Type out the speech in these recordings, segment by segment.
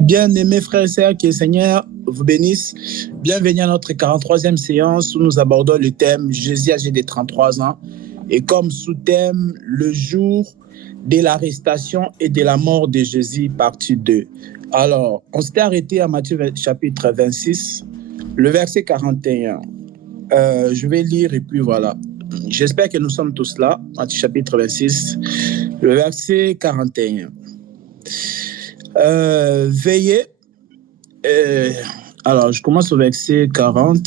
Bien-aimés frères et sœurs, que le Seigneur vous bénisse. Bienvenue à notre 43e séance où nous abordons le thème Jésus âgé de 33 ans et comme sous-thème le jour de l'arrestation et de la mort de Jésus, partie 2. Alors, on s'était arrêté à Matthieu chapitre 26, le verset 41. Je vais lire et puis voilà. J'espère que nous sommes tous là. Matthieu chapitre 26, le verset 41. Veillez. Alors, je commence au verset 40.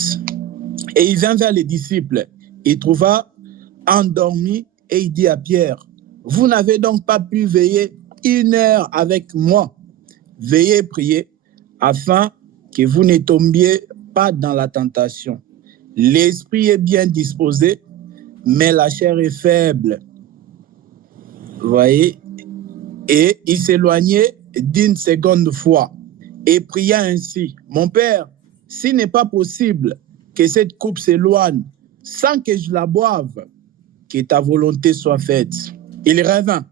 Et il vint vers les disciples. Il trouva endormi et il dit à Pierre, vous n'avez donc pas pu veiller 1 heure avec moi. Veillez, priez, afin que vous ne tombiez pas dans la tentation. L'esprit est bien disposé, mais la chair est faible. Vous voyez? Et il s'éloignait d'une seconde fois et pria ainsi, mon Père, s'il n'est pas possible que cette coupe s'éloigne sans que je la boive, que ta volonté soit faite. Il revint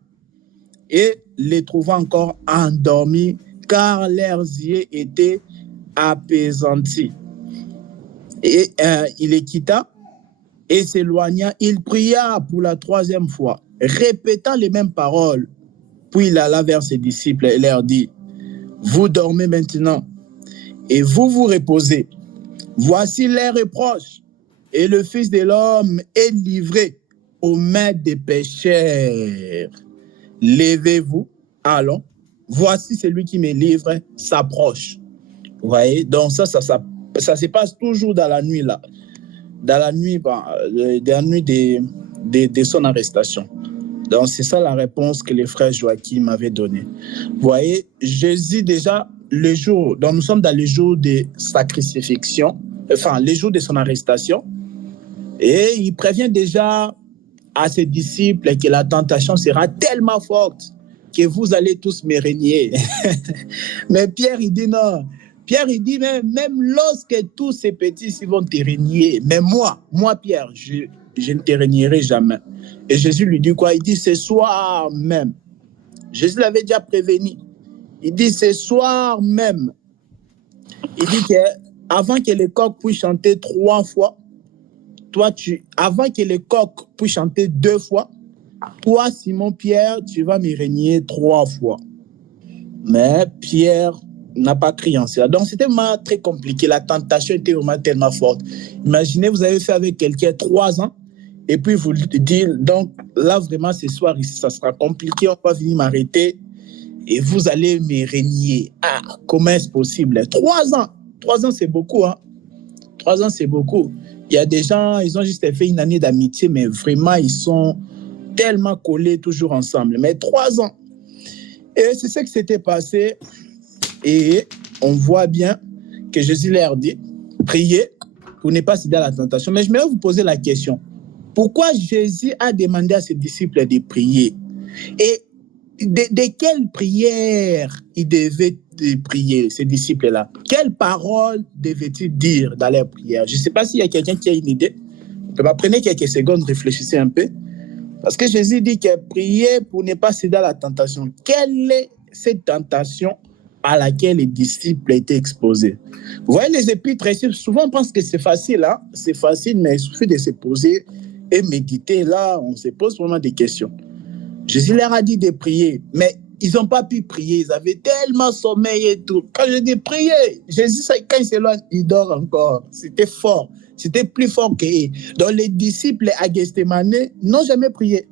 et les trouva encore endormis car leurs yeux étaient apaisantis. Et il les quitta et s'éloigna. Il pria pour la 3e fois, répétant les mêmes paroles. Puis il alla vers ses disciples et leur dit, vous dormez maintenant et vous vous reposez. Voici l'heure est proche et le Fils de l'homme est livré aux mains des pécheurs. Levez-vous, allons. Voici celui qui me livre s'approche. Vous voyez, donc ça se passe toujours dans la nuit là. Dans la nuit, de son arrestation. Donc, c'est ça la réponse que les frères Joachim m'avaient donnée. Vous voyez, Jésus, déjà, le jour, donc nous sommes dans le jour de sa crucifixion, enfin, le jour de son arrestation, et il prévient déjà à ses disciples que la tentation sera tellement forte que vous allez tous me régner. Mais Pierre, il dit non. Pierre, il dit, même lorsque tous ces petits vont te régner, mais moi, Pierre, je ne te régnerai jamais. Et Jésus lui dit quoi? Il dit, ce soir même. Jésus l'avait déjà prévenu. Il dit, ce soir même. Il dit qu'avant que le coq puisse chanter 3 fois, avant que le coq puisse chanter 2 fois, toi, Simon Pierre, tu vas me régner 3 fois. Mais Pierre n'a pas crié en cela. Donc, c'était vraiment très compliqué. La tentation était vraiment tellement forte. Imaginez, vous avez fait avec quelqu'un 3 ans, et puis vous lui dites, donc là, vraiment, ce soir, ici, ça sera compliqué, on va venir m'arrêter, et vous allez me régner. Ah, comment est-ce possible? 3 ans. 3 ans, c'est beaucoup, hein. 3 ans, c'est beaucoup. Il y a des gens, ils ont juste fait une année d'amitié, mais vraiment, ils sont tellement collés toujours ensemble. Mais 3 ans. Et c'est ce qui s'était passé. Et on voit bien que Jésus leur dit, priez pour ne pas céder à la tentation. Mais je vais vous poser la question. Pourquoi Jésus a demandé à ses disciples de prier? Et de quelle prière ils devaient prier, ces disciples-là? Quelles paroles devaient-ils dire dans leur prière? Je ne sais pas s'il y a quelqu'un qui a une idée. Prenez quelques secondes, réfléchissez un peu. Parce que Jésus dit que prier pour ne pas céder à la tentation. Quelle est cette tentation à laquelle les disciples étaient exposés? Vous voyez les épîtres, souvent on pense que c'est facile, hein? C'est facile, mais il suffit de se poser et méditer. Là, on se pose vraiment des questions. Jésus leur a dit de prier, mais ils n'ont pas pu prier. Ils avaient tellement sommeil et tout. Quand je dis prier, Jésus, quand il s'éloigne, il dort encore. C'était fort. C'était plus fort que... Donc les disciples à Gethsémane n'ont jamais prié.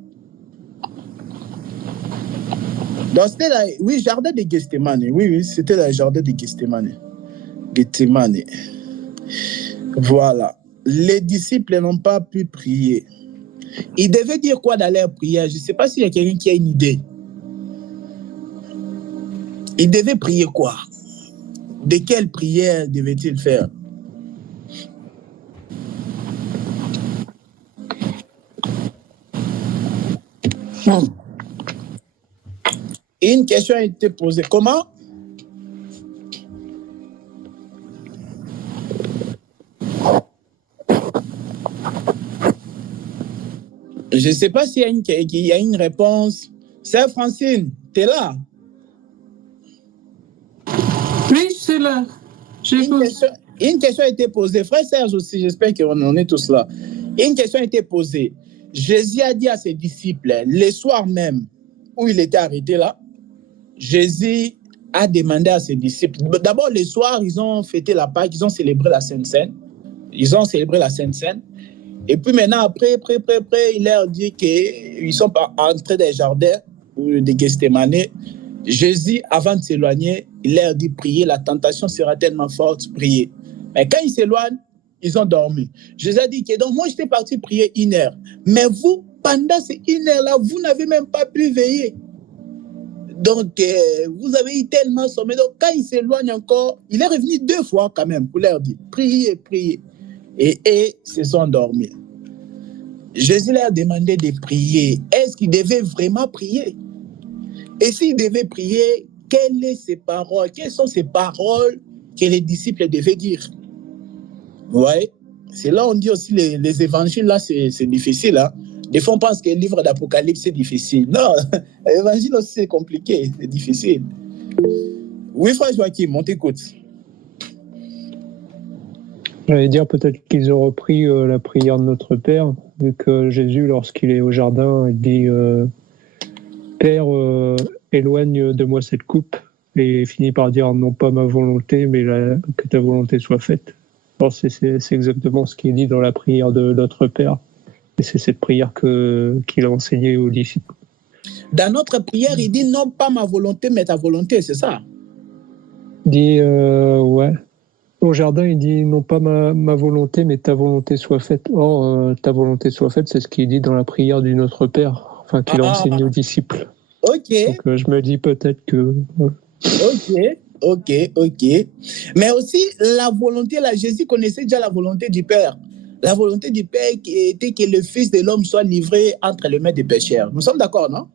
Donc c'était là, oui, jardin de Gethsémane. Oui, c'était le jardin de Gethsémane. Voilà. Les disciples n'ont pas pu prier. Ils devaient dire quoi dans leur prière? Je ne sais pas s'il y a quelqu'un qui a une idée. Ils devaient prier quoi? De quelle prière devaient-ils faire? Une question a été posée. Comment? Je ne sais pas s'il y a une réponse. Sœur Francine, tu es là? Oui, c'est là. Une question a été posée. Frère Serge aussi, j'espère qu'on est tous là. Une question a été posée. Jésus a dit à ses disciples, le soir même où il était arrêté là, Jésus a demandé à ses disciples. D'abord, le soir, ils ont fêté la Pâque, ils ont célébré la Sainte Seine. Et puis maintenant, après, il leur dit qu'ils sont entrés dans les jardins de Gethsémane. Jésus, avant de s'éloigner, il leur dit priez, la tentation sera tellement forte, priez. Mais quand ils s'éloignent, ils ont dormi. Jésus a dit que donc moi, j'étais parti prier 1 heure. Mais vous, pendant ces 1 heure-là, vous n'avez même pas pu veiller. Donc, vous avez eu tellement sommeil. Donc, quand il s'éloigne encore, il est revenu 2 fois quand même pour leur dire priez. Et se sont endormis. Jésus leur a demandé de prier. Est-ce qu'ils devaient vraiment prier? Et s'ils devaient prier, quelles sont ces paroles que les disciples devaient dire? Ouais, c'est là on dit aussi les évangiles, là, c'est difficile. Hein? Des fois, on pense que le livre d'Apocalypse, c'est difficile. Non, l'évangile aussi, c'est compliqué, c'est difficile. Oui, frère Joachim, on t'écoute. J'allais dire peut-être qu'ils ont repris la prière de notre Père, vu que Jésus, lorsqu'il est au jardin, il dit Père, éloigne de moi cette coupe, et finit par dire non pas ma volonté, mais que ta volonté soit faite. Alors c'est exactement ce qui est dit dans la prière de notre Père, et c'est cette prière qu'il a enseignée aux disciples. Dans notre prière, il dit non pas ma volonté, mais ta volonté, c'est ça? Il dit ouais. Au jardin, il dit non pas ma volonté, mais ta volonté soit faite. Or, ta volonté soit faite, c'est ce qu'il dit dans la prière du Notre Père, enfin qu'il a enseigné aux disciples. Ok. Donc je me dis peut-être que. Ok. Mais aussi la volonté, là, Jésus connaissait déjà la volonté du Père. La volonté du Père était que le Fils de l'homme soit livré entre les mains des pécheurs. Nous sommes d'accord, non?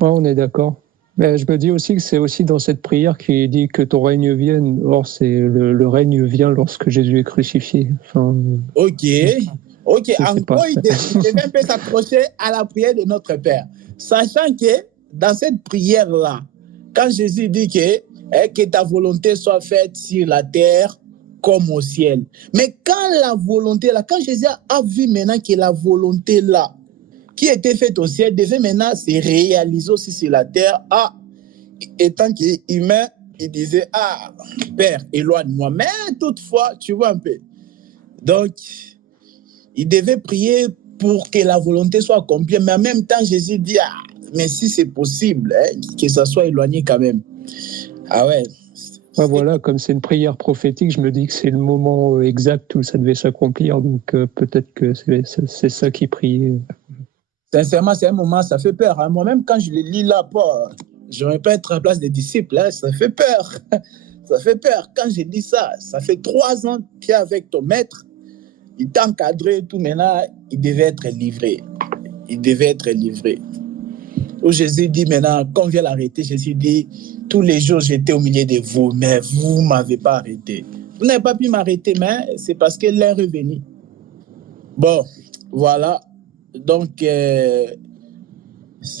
Oui, on est d'accord. Mais je me dis aussi que c'est aussi dans cette prière qu'il dit que ton règne vienne. Or, c'est le règne vient lorsque Jésus est crucifié. Enfin, Ok. En gros, il devait un peu s'accrocher à la prière de notre Père. Sachant que dans cette prière-là, quand Jésus dit que ta volonté soit faite sur la terre comme au ciel. Mais quand la volonté là, quand Jésus a vu maintenant que la volonté là, qui était faite au ciel, devait maintenant se réaliser aussi sur la terre. Étant qu'humain, il disait, Père, éloigne-moi. Mais toutefois, tu vois un peu. Donc, il devait prier pour que la volonté soit accomplie. Mais en même temps, Jésus dit, mais si c'est possible, que ça soit éloigné quand même. Ouais. Voilà, comme c'est une prière prophétique, je me dis que c'est le moment exact où ça devait s'accomplir. Donc, peut-être que c'est ça qui priait. Sincèrement, c'est un moment, ça fait peur. Hein. Moi-même, quand je le lis là, je ne vais pas être à la place des disciples. Hein, ça fait peur. Ça fait peur. Quand je dis ça, ça fait 3 ans que tu es avec ton maître. Il t'a encadré et tout. Maintenant, il devait être livré. Où Jésus dit maintenant, quand on vient l'arrêter, Jésus dit, tous les jours, j'étais au milieu de vous, mais vous ne m'avez pas arrêté. Vous n'avez pas pu m'arrêter, mais c'est parce que l'heure est venue. Bon, voilà. Donc,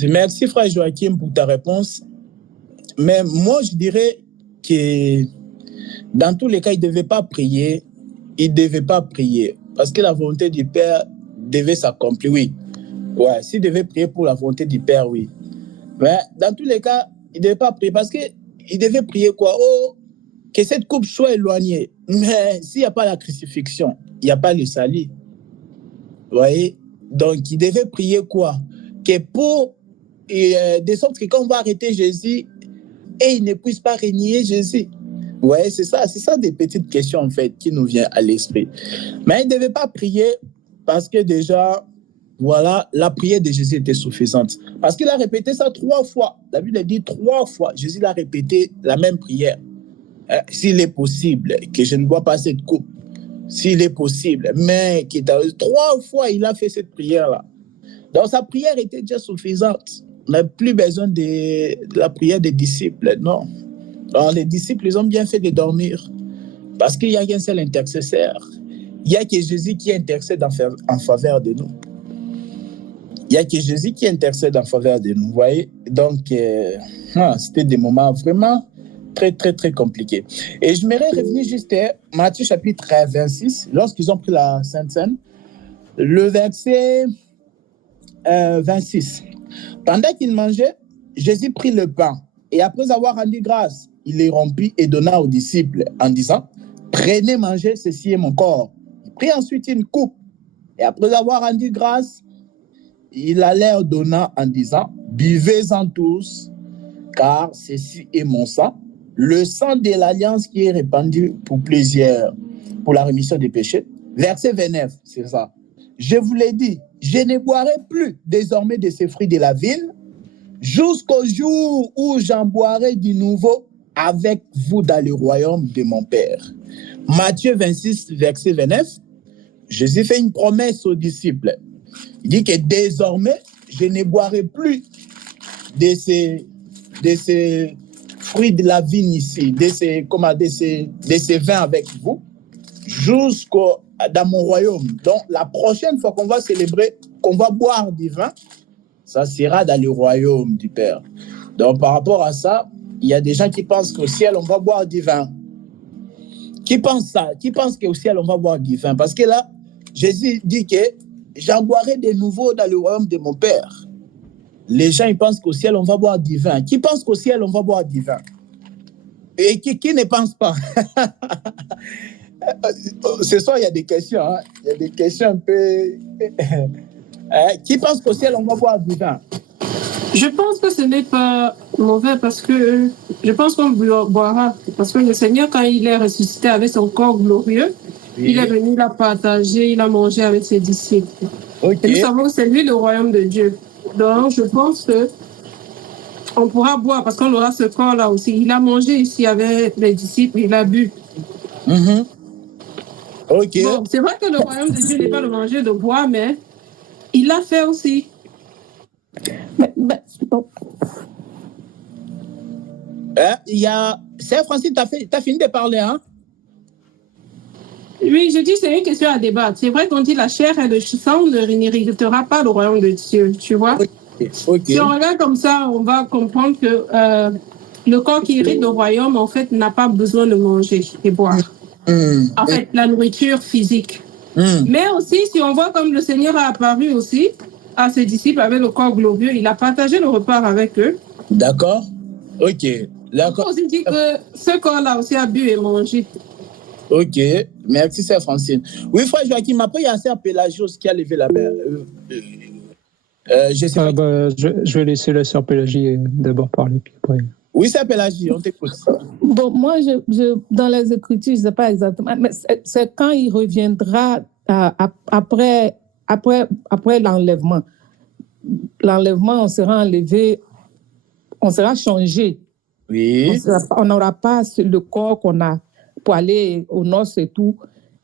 merci frère Joachim pour ta réponse. Mais moi, je dirais que dans tous les cas, il ne devait pas prier. Parce que la volonté du Père devait s'accomplir, oui. Ouais, s'il devait prier pour la volonté du Père, oui. Mais dans tous les cas, il ne devait pas prier parce qu'il devait prier quoi? Que cette coupe soit éloignée. Mais s'il n'y a pas la crucifixion, il n'y a pas le salut. Vous voyez? Donc, il devait prier quoi? Que pour de sorte que quand on va arrêter Jésus, et il ne puisse pas régner Jésus. Ouais, c'est ça des petites questions en fait qui nous viennent à l'esprit. Mais il ne devait pas prier parce que déjà, voilà, la prière de Jésus était suffisante. Parce qu'il a répété ça 3 fois. La Bible dit 3 fois. Jésus a répété la même prière. S'il est possible que je ne bois pas cette coupe, s'il est possible, mais 3 fois il a fait cette prière-là. Donc sa prière était déjà suffisante. On n'a plus besoin de la prière des disciples, non. Alors, les disciples, ils ont bien fait de dormir parce qu'il n'y a qu'un seul intercesseur. Il n'y a que Jésus qui intercède en faveur de nous. Vous voyez. Donc, c'était des moments vraiment très, très, très compliqué. Et je m'aimerais revenir juste à Matthieu chapitre 26, lorsqu'ils ont pris la Sainte Seine, le verset 26. Pendant qu'ils mangeaient, Jésus prit le pain et après avoir rendu grâce, il les rompit et donna aux disciples en disant, prenez, mangez, ceci est mon corps. Il prit ensuite une coupe et après avoir rendu grâce, il la leur donna en disant, buvez-en tous, car ceci est mon sang, le sang de l'alliance qui est répandu pour plaisir, pour la rémission des péchés. Verset 29, c'est ça. Je vous l'ai dit, je ne boirai plus désormais de ces fruits de la vigne, jusqu'au jour où j'en boirai de nouveau avec vous dans le royaume de mon Père. Matthieu 26, verset 29, Jésus fait une promesse aux disciples. Il dit que désormais, je ne boirai plus de ces fruits de la vigne ici, de ces vins avec vous, dans mon royaume. Donc, la prochaine fois qu'on va célébrer, qu'on va boire du vin, ça sera dans le royaume du Père. Donc, par rapport à ça, il y a des gens qui pensent qu'au ciel, on va boire du vin. Qui pensent ça? Qui pensent qu'au ciel, on va boire du vin? Parce que là, Jésus dit que j'en boirai de nouveau dans le royaume de mon Père. Les gens, ils pensent qu'au ciel, on va boire du vin. Qui pense qu'au ciel, on va boire du vin? Et qui ne pense pas? Ce soir, il y a des questions. Hein? Il y a des questions un peu... Qui pense qu'au ciel, on va boire du vin? Je pense que ce n'est pas mauvais parce que je pense qu'on boira. Parce que le Seigneur, quand il est ressuscité avec son corps glorieux, oui, il est venu la partager, il a mangé avec ses disciples. Okay. Et nous savons que c'est lui le royaume de Dieu. Donc, je pense que on pourra boire parce qu'on aura ce corps-là aussi. Il a mangé ici avec les disciples, il a bu. Mm-hmm. Ok. Bon, c'est vrai que le royaume de Dieu n'est pas de manger, de boire, mais il l'a fait aussi. Bon. Il y a... C'est Francis, t'as fini de parler, hein? Oui, je dis c'est une question à débattre. C'est vrai qu'on dit la chair et le sang n'héritera pas le royaume de Dieu, tu vois? Okay. Si on regarde comme ça, on va comprendre que le corps qui hérite le royaume, en fait, n'a pas besoin de manger et boire. En fait, la nourriture physique. Mais aussi, si on voit comme le Seigneur a apparu aussi à ses disciples avec le corps glorieux, il a partagé le repas avec eux. D'accord. Ok. D'accord. On aussi dit que ce corps-là aussi a bu et mangé. Ok. Merci, Sœur Francine. Oui, frère Joachim, après, il y a Sœur Pélagios qui a levé la main. Je vais laisser la Sœur Pélagie d'abord parler, puis après. Oui, Sœur Pélagie, on t'écoute. Bon, moi, dans les Écritures, je ne sais pas exactement, mais c'est quand il reviendra après l'enlèvement. L'enlèvement, on sera enlevé, on sera changé. Oui. On n'aura pas le corps qu'on a pour aller aux noces et tout.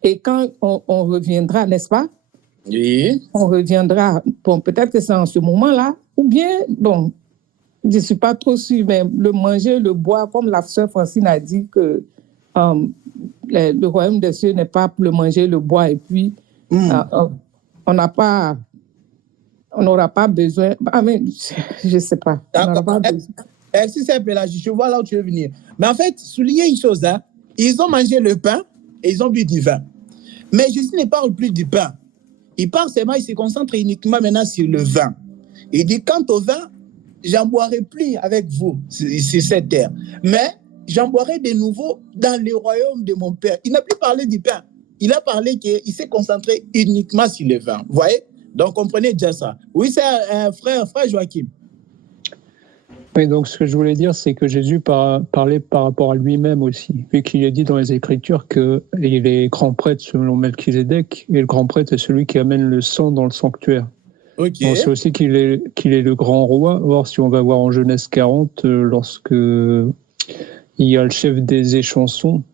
Et quand on reviendra, n'est-ce pas? Oui. On reviendra. Bon, peut-être que c'est en ce moment-là. Ou bien, bon, je ne suis pas trop sûre, mais le manger, le boire, comme la sœur Francine a dit que le royaume des cieux n'est pas pour le manger, le boire. Et puis, on n'aura pas besoin. Mais, je ne sais pas. Merci, Sœur Pélagie. Je vois là où tu veux venir. Mais en fait, souligner une chose, hein, ils ont mangé le pain et ils ont bu du vin. Mais Jésus ne parle plus du pain. Il parle seulement, il se concentre uniquement maintenant sur le vin. Il dit, quant au vin, j'en boirai plus avec vous sur cette terre. Mais j'en boirai de nouveau dans le royaume de mon Père. Il n'a plus parlé du pain. Il a parlé qu'il s'est concentré uniquement sur le vin. Vous voyez? Donc, comprenez déjà ça. Oui, c'est frère Joachim. Oui, donc ce que je voulais dire, c'est que Jésus parlait par rapport à lui-même aussi, vu qu'il est dit dans les Écritures qu'il est grand prêtre selon Melchizedek, et le grand prêtre est celui qui amène le sang dans le sanctuaire. Okay. On sait aussi qu'il est le grand roi. Or, si on va voir en Genèse 40, lorsque il y a le chef des échansons,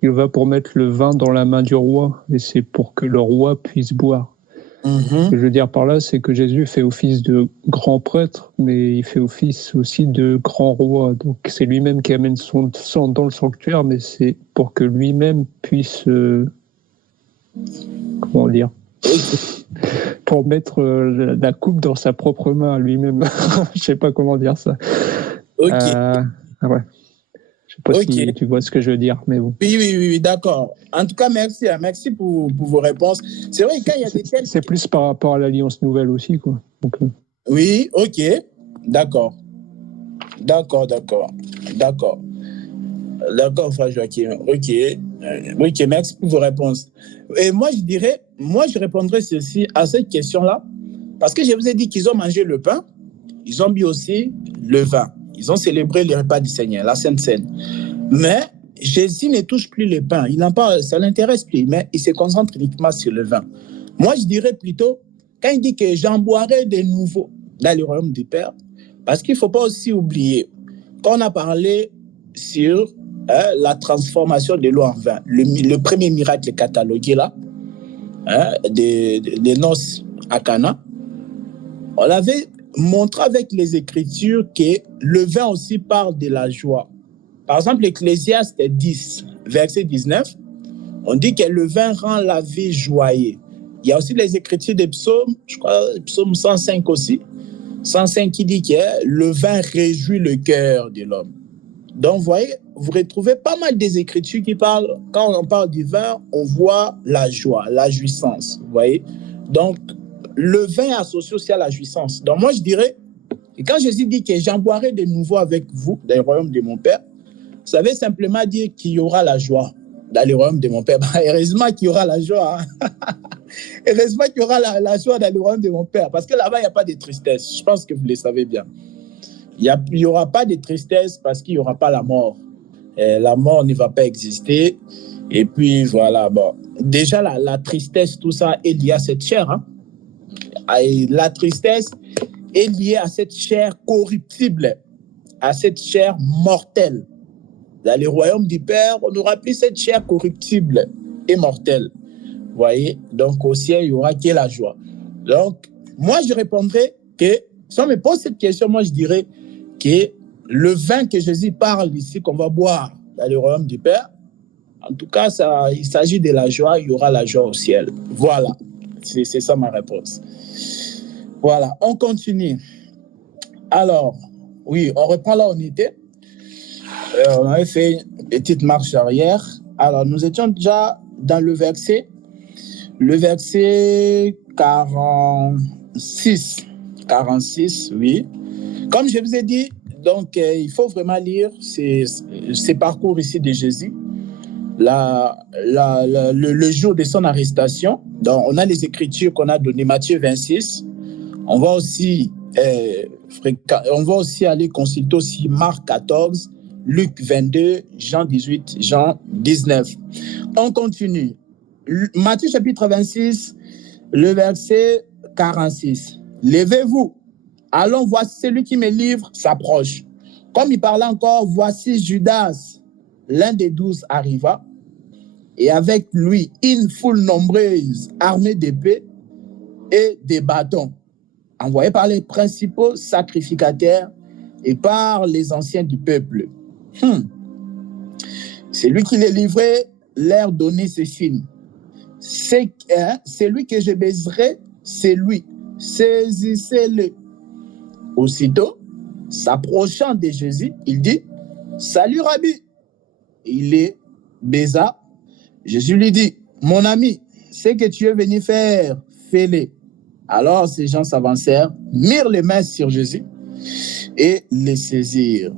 il va pour mettre le vin dans la main du roi, et c'est pour que le roi puisse boire. Ce que je veux dire par là, c'est que Jésus fait office de grand prêtre, mais il fait office aussi de grand roi. Donc c'est lui-même qui amène son sang dans le sanctuaire, mais c'est pour que lui-même puisse... comment dire, pour mettre la coupe dans sa propre main lui-même. Je ne sais pas comment dire ça. Ok. Ouais. Je ne sais pas si tu vois ce que je veux dire, mais bon. Oui, d'accord. En tout cas, merci. Merci pour vos réponses. C'est vrai, quand il y a des thèmes... C'est plus par rapport à l'Alliance Nouvelle aussi, quoi. Donc, oui, ok. D'accord, frère Joachim. Ok, merci pour vos réponses. Et moi, je répondrais ceci à cette question-là, parce que je vous ai dit qu'ils ont mangé le pain, ils ont bu aussi le vin. Ils ont célébré le repas du Seigneur, la Sainte Seine. Mais Jésus ne touche plus le pain. Il n'en parle, ça ne l'intéresse plus, mais il se concentre uniquement sur le vin. Moi, je dirais plutôt, quand il dit que j'en boirai de nouveau dans le royaume du Père, parce qu'il ne faut pas aussi oublier qu'on a parlé sur la transformation de l'eau en vin. Le premier miracle catalogué là, des noces à Cana, on avait montré avec les Écritures que le vin aussi parle de la joie. Par exemple, Ecclésiaste 10, verset 19, on dit que le vin rend la vie joyeuse. Il y a aussi les Écritures des psaumes, je crois, psaume 105 aussi, 105 qui dit que le vin réjouit le cœur de l'homme. Donc, vous voyez, vous retrouvez pas mal des Écritures qui parlent, quand on parle du vin, on voit la joie, la jouissance, vous voyez. Donc, le vin est associé aussi à la jouissance. Donc, moi, je dirais, et quand Jésus dit que j'en boirai de nouveau avec vous dans le royaume de mon Père, ça veut simplement dire qu'il y aura la joie dans le royaume de mon Père. Heureusement qu'il y aura la joie. Hein? Heureusement qu'il y aura la joie dans le royaume de mon Père. Parce que là-bas, il n'y a pas de tristesse. Je pense que vous le savez bien. Il n'y aura pas de tristesse parce qu'il n'y aura pas la mort. La mort ne va pas exister. Et puis, voilà. Bon. Déjà, la tristesse, tout ça est lié à cette chair. Hein? Et la tristesse est liée à cette chair corruptible, à cette chair mortelle. Dans le royaume du Père, on n'aura plus cette chair corruptible et mortelle. Vous voyez? Donc, au ciel, il n'y aura que la joie. Donc, moi, je répondrai que, si on me pose cette question, moi, je dirais que le vin que Jésus parle ici, qu'on va boire dans le royaume du Père, en tout cas, il s'agit de la joie, il y aura la joie au ciel. Voilà. C'est ça ma réponse. Voilà, on continue. Alors, oui, on reprend là où on était. On avait fait une petite marche arrière. Alors, nous étions déjà dans le verset 46. 46, oui. Comme je vous ai dit, donc, il faut vraiment lire ces parcours ici de Jésus. Le jour de son arrestation. Donc, on a les Écritures qu'on a données, Matthieu 26. On va aussi aller consulter aussi Marc 14, Luc 22, Jean 18, Jean 19. On continue. Matthieu chapitre 26, le verset 46. Levez-vous, allons, voici celui qui me livre s'approche. Comme il parlait encore, voici Judas, l'un des 12 arriva, et avec lui une foule nombreuse armée d'épées et de bâtons, envoyés par les principaux sacrificateurs et par les anciens du peuple. C'est lui qui les livrait, leur donnait ces signes. C'est lui que je baiserai, c'est lui. Saisissez-le. Aussitôt, s'approchant de Jésus, il dit, salut Rabbi. Il les baisa. Jésus lui dit, mon ami, ce que tu es venu faire, fais-le. Alors ces gens s'avancèrent, mirent les mains sur Jésus et les saisirent.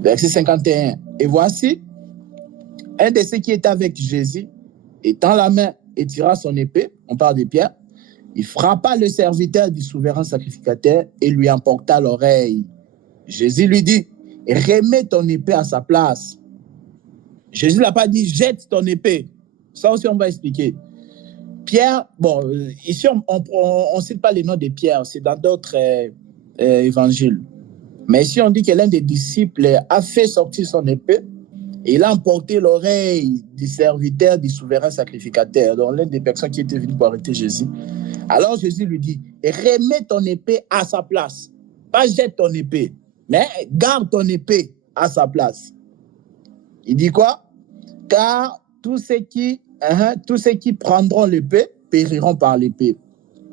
Verset 51. Et voici, un de ceux qui étaient avec Jésus, étend la main et tira son épée, on parle de Pierre, il frappa le serviteur du souverain sacrificateur et lui emporta l'oreille. Jésus lui dit, remets ton épée à sa place. Jésus n'a pas dit, jette ton épée. Ça aussi, on va expliquer. Pierre, bon, ici, on ne cite pas les noms de Pierre, c'est dans d'autres évangiles. Mais ici, on dit que l'un des disciples a fait sortir son épée et il a emporté l'oreille du serviteur du souverain sacrificateur, donc l'une des personnes qui était venue pour arrêter Jésus. Alors Jésus lui dit, remets ton épée à sa place. Pas jette ton épée, mais garde ton épée à sa place. Il dit quoi? Car tous ceux qui prendront l'épée périront par l'épée.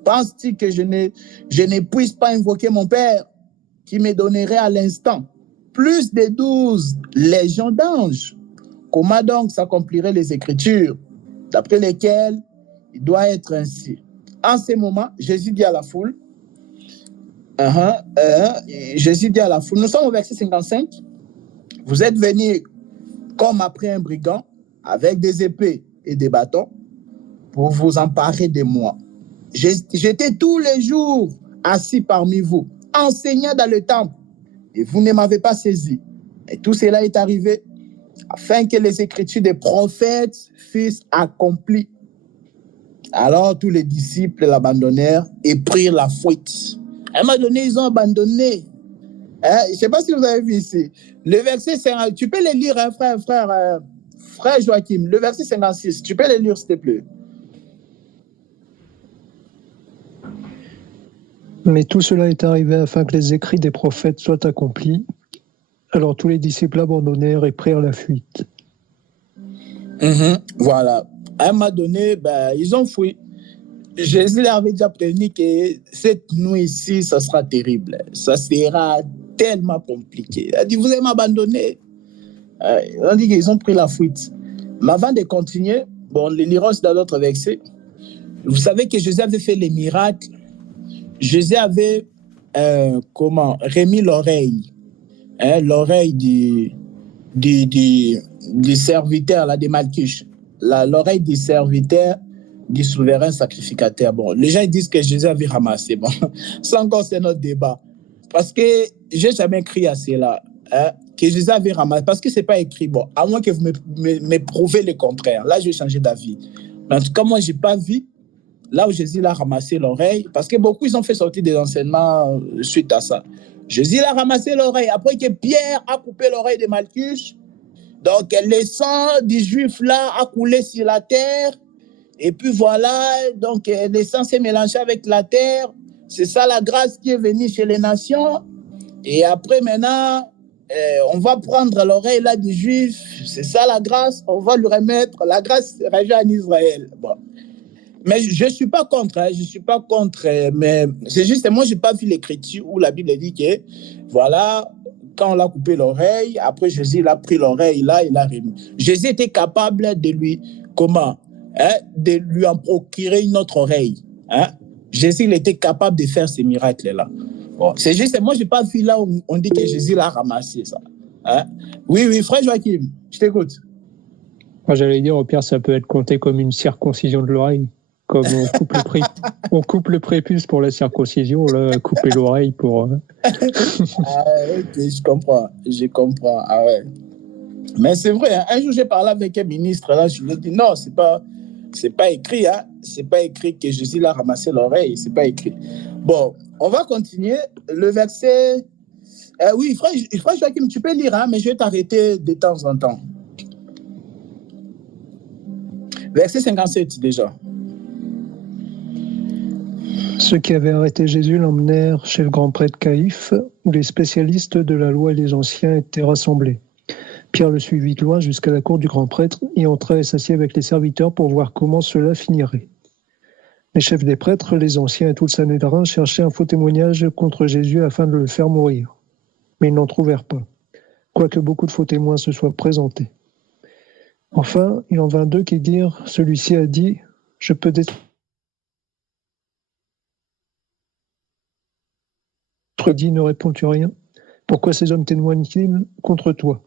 Penses-tu que je ne puisse pas invoquer mon Père qui me donnerait à l'instant plus de 12 légions d'anges. Comment donc s'accompliraient les Écritures, d'après lesquelles il doit être ainsi? En ce moment, Jésus dit à la foule, Jésus dit à la foule, nous sommes au verset 55, vous êtes venus comme après un brigand, avec des épées et des bâtons, pour vous emparer de moi. J'étais tous les jours assis parmi vous, enseignant dans le temple, et vous ne m'avez pas saisi. Et tout cela est arrivé afin que les écritures des prophètes fussent accomplies. Alors tous les disciples l'abandonnèrent et prirent la fuite. À un moment donné, ils ont abandonné. Je ne sais pas si vous avez vu ici. Le verset 5, tu peux le lire, hein, frère Joachim, le verset 56, tu peux le lire, s'il te plaît. Mais tout cela est arrivé afin que les écrits des prophètes soient accomplis. Alors tous les disciples abandonnèrent et prirent la fuite. Voilà. À un moment donné, ils ont fui. Jésus leur avait déjà prévenu que cette nuit-ci, ça sera terrible. Ça sera tellement compliqué. Il a dit, vous allez m'abandonner. Ils ont dit qu'ils ont pris la fuite. Mais avant de continuer, on les lira aussi dans d'autres versets. Vous savez que Jésus avait fait les miracles. Jésus avait remis l'oreille. L'oreille du serviteur là, de Malchus. L'oreille du serviteur du souverain sacrificateur. Bon, les gens disent que Jésus avait ramassé. Bon, ça encore, c'est notre débat. Parce que je n'ai jamais écrit à cela, que Jésus avait ramassé. Parce que ce n'est pas écrit. Bon, à moins que vous me prouvez le contraire. Là, je vais changer d'avis. Mais en tout cas, moi, je n'ai pas vu là où Jésus a ramassé l'oreille. Parce que beaucoup, ils ont fait sortir des enseignements suite à ça. Jésus a ramassé l'oreille. Après que Pierre a coupé l'oreille de Malchus, donc le sang du juif là a coulé sur la terre. Et puis voilà, donc le sang s'est mélangé avec la terre. C'est ça la grâce qui est venue chez les nations. Et après maintenant, on va prendre l'oreille là du juif. C'est ça la grâce. On va lui remettre. La grâce revient en Israël. Bon. Mais je ne suis pas contre. Je ne suis pas contre. Mais c'est juste, moi, je n'ai pas vu l'écriture où la Bible dit que, voilà, quand on l'a coupé l'oreille, après Jésus, il a pris l'oreille là, il a remis. Jésus était capable de lui, de lui en procurer une autre oreille. Jésus, il était capable de faire ces miracles-là. Bon, c'est juste, moi, je n'ai pas vu là où on dit que Jésus l'a ramassé, ça. Oui, frère Joachim, je t'écoute. Moi, j'allais dire, au pire, ça peut être compté comme une circoncision de l'oreille. Comme on coupe le prépuce pour la circoncision, là, couper l'oreille pour... Ok, je comprends. Ah ouais. Mais c'est vrai, un jour, j'ai parlé avec un ministre, là, je lui ai dit, non, c'est pas écrit, c'est pas écrit que Jésus l'a ramassé l'oreille, c'est pas écrit. Bon, on va continuer. Le verset... oui, frère Joachim, tu peux lire, mais je vais t'arrêter de temps en temps. Verset 57 déjà. Ceux qui avaient arrêté Jésus l'emmenèrent chez le grand prêtre Caïphe, où les spécialistes de la loi et les anciens étaient rassemblés. Pierre le suivit de loin jusqu'à la cour du grand prêtre, y entra et s'assit avec les serviteurs pour voir comment cela finirait. Les chefs des prêtres, les anciens et tout le Sanhédrin cherchaient un faux témoignage contre Jésus afin de le faire mourir. Mais ils n'en trouvèrent pas, quoique beaucoup de faux témoins se soient présentés. Enfin, il en vint deux qui dirent, celui-ci a dit, je peux dit, ne réponds-tu rien? Pourquoi ces hommes témoignent-ils contre toi?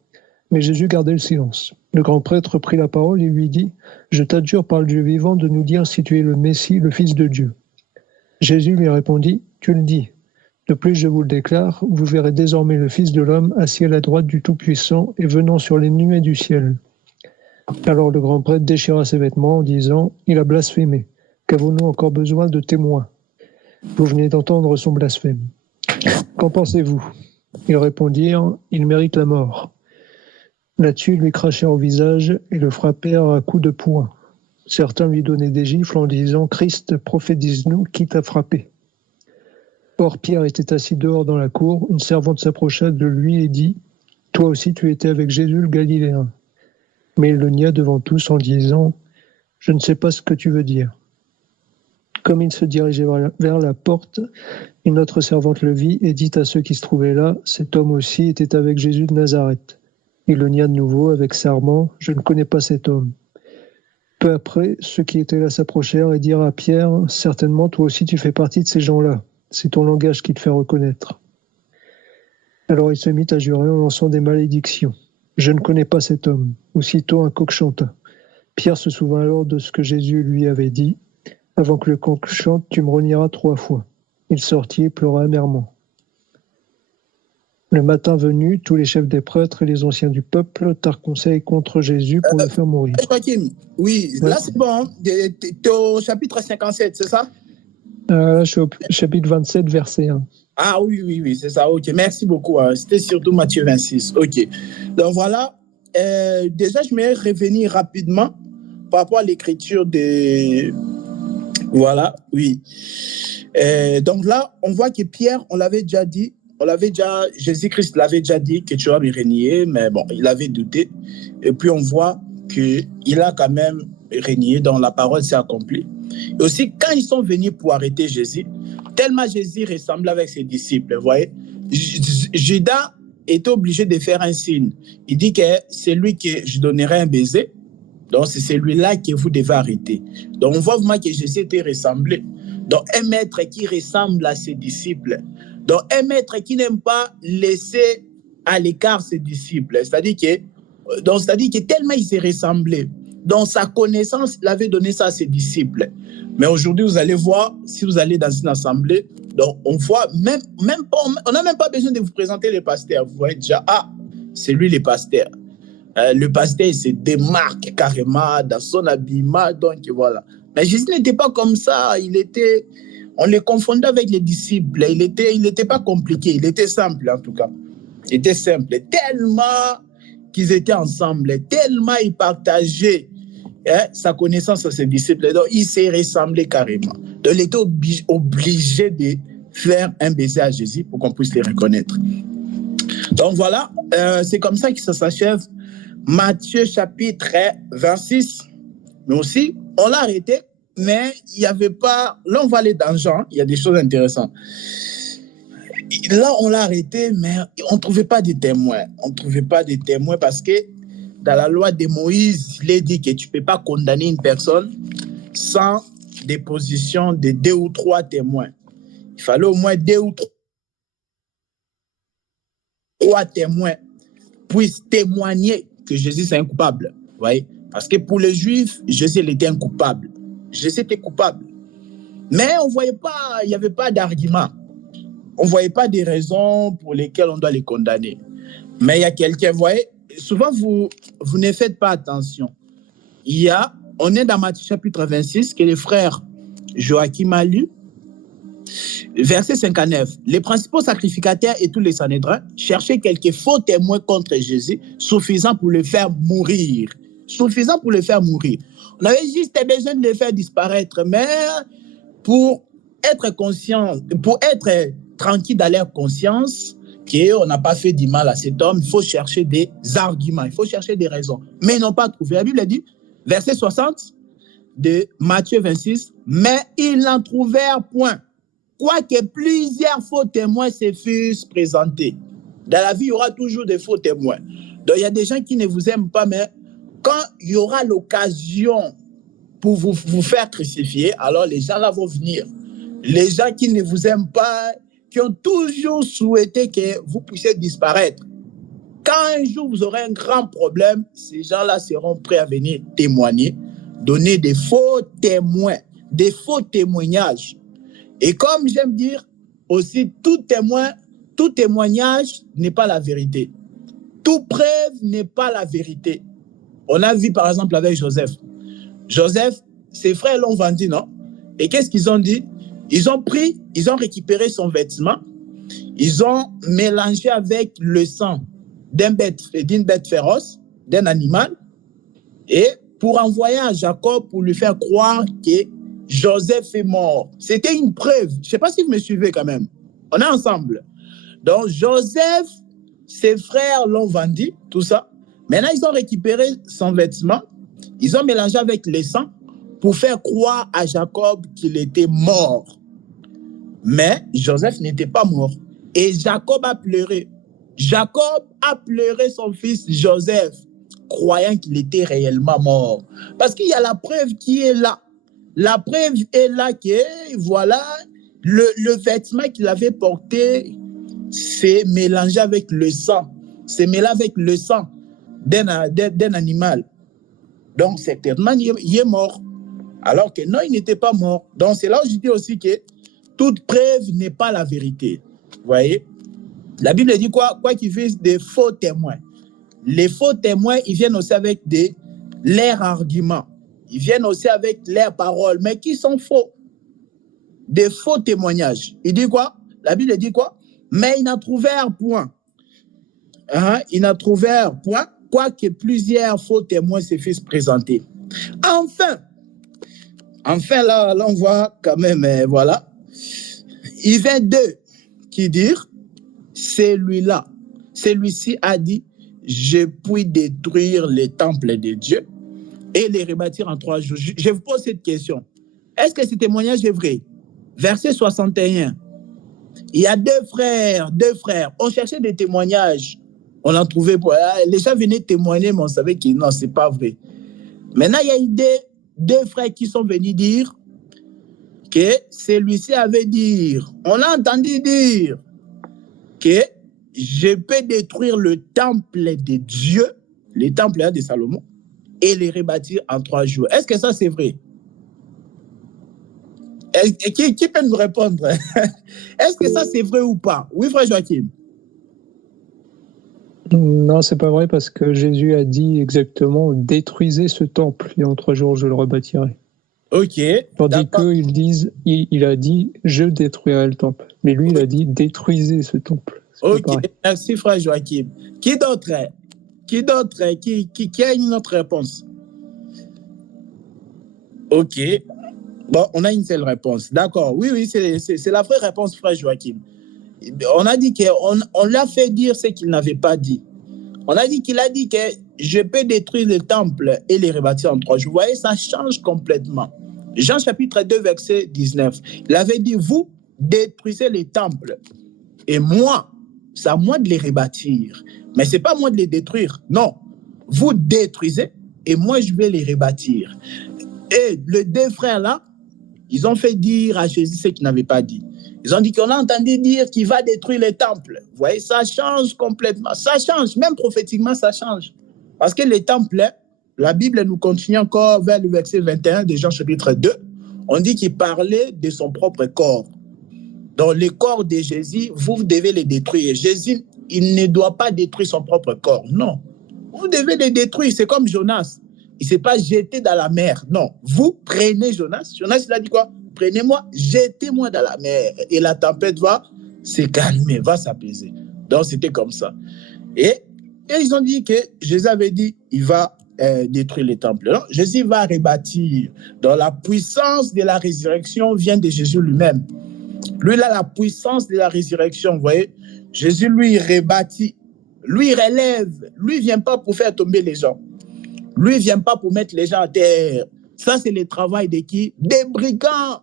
Mais Jésus gardait le silence. Le grand prêtre prit la parole et lui dit, je t'adjure par le Dieu vivant de nous dire si tu es le Messie, le Fils de Dieu. Jésus lui répondit, tu le dis. De plus, je vous le déclare, vous verrez désormais le Fils de l'homme assis à la droite du Tout-Puissant et venant sur les nuées du ciel. Alors le grand prêtre déchira ses vêtements en disant, il a blasphémé. Qu'avons-nous encore besoin de témoins? Vous venez d'entendre son blasphème. Qu'en pensez-vous? Ils répondirent, il mérite la mort. Là-dessus, ils lui crachèrent au visage et le frappèrent à coups de poing. Certains lui donnaient des gifles en disant, Christ, prophétise-nous, qui t'a frappé? Or, Pierre était assis dehors dans la cour. Une servante s'approcha de lui et dit, toi aussi tu étais avec Jésus le Galiléen. Mais il le nia devant tous en disant, je ne sais pas ce que tu veux dire. Comme il se dirigeait vers la porte, une autre servante le vit et dit à ceux qui se trouvaient là, « Cet homme aussi était avec Jésus de Nazareth. » Il le nia de nouveau avec serment, « Je ne connais pas cet homme. » Peu après, ceux qui étaient là s'approchèrent et dirent à Pierre, « Certainement, toi aussi tu fais partie de ces gens-là. C'est ton langage qui te fait reconnaître. » Alors il se mit à jurer en lançant des malédictions. « Je ne connais pas cet homme. » Aussitôt un coq chanta. Pierre se souvint alors de ce que Jésus lui avait dit. « Avant que le coq chante, tu me renieras 3 fois. » Il sortit et pleura amèrement. Le matin venu, tous les chefs des prêtres et les anciens du peuple tinrent conseil contre Jésus pour le faire mourir. Joachim, oui, ouais. Là c'est bon. T'es au chapitre 57, c'est ça? Là, je suis au chapitre 27, verset 1. Ah oui, c'est ça. Ok, merci beaucoup. C'était surtout Matthieu 26. Ok. Donc voilà. Déjà, je vais revenir rapidement par rapport à l'écriture de... Voilà, oui. Donc là, on voit que Pierre, on l'avait déjà dit, Jésus-Christ l'avait déjà dit que tu vas me renier, mais bon, il avait douté. Et puis on voit qu'il a quand même renié, donc la parole s'est accomplie. Et aussi, quand ils sont venus pour arrêter Jésus, tellement Jésus ressemblait avec ses disciples, vous voyez, Judas était obligé de faire un signe. Il dit que c'est lui que je donnerai un baiser, donc c'est celui-là que vous devez arrêter. Donc on voit vraiment que Jésus était ressemblé. Donc un maître qui ressemble à ses disciples. Donc un maître qui n'aime pas laisser à l'écart ses disciples. C'est-à-dire que tellement il s'est ressemblé. Dans sa connaissance, il avait donné ça à ses disciples. Mais aujourd'hui, vous allez voir, si vous allez dans une assemblée, donc on voit même pas, on n'a même pas besoin de vous présenter le pasteur. Vous voyez déjà, c'est lui le pasteur. Le pasteur se démarque carrément dans son habillement, donc voilà. Mais Jésus n'était pas comme ça. On le confondait avec les disciples. Il était pas compliqué. Il était simple en tout cas. Il était simple. Tellement qu'ils étaient ensemble, tellement ils partageaient sa connaissance à ses disciples. Donc, il s'est ressemblé carrément. Donc, il était obligé de faire un baiser à Jésus pour qu'on puisse les reconnaître. Donc, voilà, c'est comme ça que ça s'achève. Matthieu chapitre 26. Mais aussi, on l'a arrêté, mais il n'y avait pas... Là, on va aller dans Jean, il y a des choses intéressantes. Là, on l'a arrêté, mais on ne trouvait pas de témoins. On ne trouvait pas de témoins parce que dans la loi de Moïse, il est dit que tu ne peux pas condamner une personne sans déposition de 2 ou 3 témoins. Il fallait au moins 2 ou 3 témoins puissent témoigner que Jésus est un coupable. Vous voyez? Parce que pour les Juifs, Jésus était un coupable. Jésus était coupable. Mais on voyait pas, il n'y avait pas d'argument. On ne voyait pas des raisons pour lesquelles on doit les condamner. Mais il y a quelqu'un, vous voyez, souvent vous ne faites pas attention. On est dans Matthieu chapitre 26, que le frère Joachim a lu, verset 59. Les principaux sacrificateurs et tous les Sanhédrins cherchaient quelques faux témoins contre Jésus, suffisants pour le faire mourir. Suffisant pour le faire mourir. On avait juste besoin de le faire disparaître, mais pour être conscient, pour être tranquille dans leur conscience, qu'on n'a pas fait du mal à cet homme, il faut chercher des arguments, il faut chercher des raisons. Mais ils n'ont pas trouvé. La Bible dit, verset 60 de Matthieu 26, mais ils n'en trouvèrent point. Quoique plusieurs faux témoins se fussent présentés. Dans la vie, il y aura toujours des faux témoins. Donc, il y a des gens qui ne vous aiment pas, mais quand il y aura l'occasion pour vous faire crucifier, alors les gens là vont venir. Les gens qui ne vous aiment pas, qui ont toujours souhaité que vous puissiez disparaître. Quand un jour vous aurez un grand problème, ces gens-là seront prêts à venir témoigner, donner des faux témoins, des faux témoignages. Et comme j'aime dire aussi, tout témoignage n'est pas la vérité. Toute preuve n'est pas la vérité. On a vu par exemple avec Joseph. Joseph, ses frères l'ont vendu, non? Et qu'est-ce qu'ils ont dit? Ils ont récupéré son vêtement, ils ont mélangé avec le sang d'une bête féroce, d'un animal, et pour envoyer à Jacob pour lui faire croire que Joseph est mort. C'était une preuve. Je ne sais pas si vous me suivez quand même. On est ensemble. Donc Joseph, ses frères l'ont vendu, tout ça. Maintenant, ils ont récupéré son vêtement, ils ont mélangé avec le sang pour faire croire à Jacob qu'il était mort. Mais Joseph n'était pas mort. Et Jacob a pleuré. Jacob a pleuré son fils Joseph, croyant qu'il était réellement mort. Parce qu'il y a la preuve qui est là. La preuve est là que, voilà, le vêtement qu'il avait porté s'est mélangé avec le sang. C'est mélangé avec le sang d'un animal. Donc, certainement, il est mort. Alors que non, il n'était pas mort. Donc, c'est là où je dis aussi que toute preuve n'est pas la vérité. Vous voyez? La Bible dit quoi? Quoi qu'il fasse des faux témoins. Les faux témoins, ils viennent aussi avec leurs arguments. Ils viennent aussi avec leurs paroles, mais qui sont faux. Des faux témoignages. Il dit quoi? La Bible dit quoi? Mais ils n'en trouvèrent point. Ils n'en trouvèrent point, quoique plusieurs faux témoins se fussent présentés. Enfin là, on voit quand même, voilà. Il vint deux qui dirent, celui-ci a dit, je puis détruire les temples de Dieu et les rebâtir en 3 jours. Je vous pose cette question. Est-ce que ce témoignage est vrai? Verset 61. Il y a deux frères. On cherchait des témoignages. On en trouvait. Les gens venaient témoigner, mais on savait que non, ce n'est pas vrai. Maintenant, il y a eu deux frères qui sont venus dire que celui-ci avait dit, on a entendu dire que je peux détruire le temple de Dieu, le temple de Salomon, et les rebâtir en 3 jours. Est-ce que ça, c'est vrai? Qui peut nous répondre? Est-ce que ça, c'est vrai ou pas? Oui, frère Joachim. Non, c'est pas vrai parce que Jésus a dit exactement « Détruisez ce temple et en 3 jours, je le rebâtirai ». Ok. Tandis qu'ils disent, il a dit « Je détruirai le temple ». Mais lui, il a dit « Détruisez ce temple ». Ok, merci frère Joachim. Qui d'autre? Qui a une autre réponse? Ok. Bon, on a une seule réponse. D'accord. Oui, c'est la vraie réponse, frère Joachim. On a dit qu'on l'a fait dire ce qu'il n'avait pas dit. On a dit qu'il a dit que je peux détruire le temple et les rebâtir en 3 jours. Vous voyez, ça change complètement. Jean chapitre 2, verset 19. Il avait dit, vous détruisez les temples et moi, c'est à moi de les rebâtir. Mais ce n'est pas moi de les détruire. Non. Vous détruisez et moi, je vais les rebâtir. Et les deux frères là, ils ont fait dire à Jésus ce qu'il n'avait pas dit. Ils ont dit qu'on a entendu dire qu'il va détruire les temples. Vous voyez, ça change complètement. Ça change, même prophétiquement, ça change. Parce que les temples, la Bible nous continue encore vers le verset 21 de Jean chapitre 2. On dit qu'il parlait de son propre corps. Dans le corps de Jésus, vous devez les détruire. Jésus, il ne doit pas détruire son propre corps. Non. Vous devez les détruire. C'est comme Jonas. Il ne s'est pas jeté dans la mer. Non. Vous prenez Jonas. Jonas, il a dit quoi? Prenez-moi, jetez-moi dans la mer. Et la tempête va se calmer, va s'apaiser. Donc, c'était comme ça. Et ils ont dit que Jésus avait dit, il va détruire les temples. Non? Jésus va rebâtir. Donc, la puissance de la résurrection vient de Jésus lui-même. Lui, il a la puissance de la résurrection, vous voyez. Jésus, lui, il rebâtit. Lui, il relève. Lui, il ne vient pas pour faire tomber les gens. Lui, il ne vient pas pour mettre les gens à terre. Ça, c'est le travail de qui? Des brigands.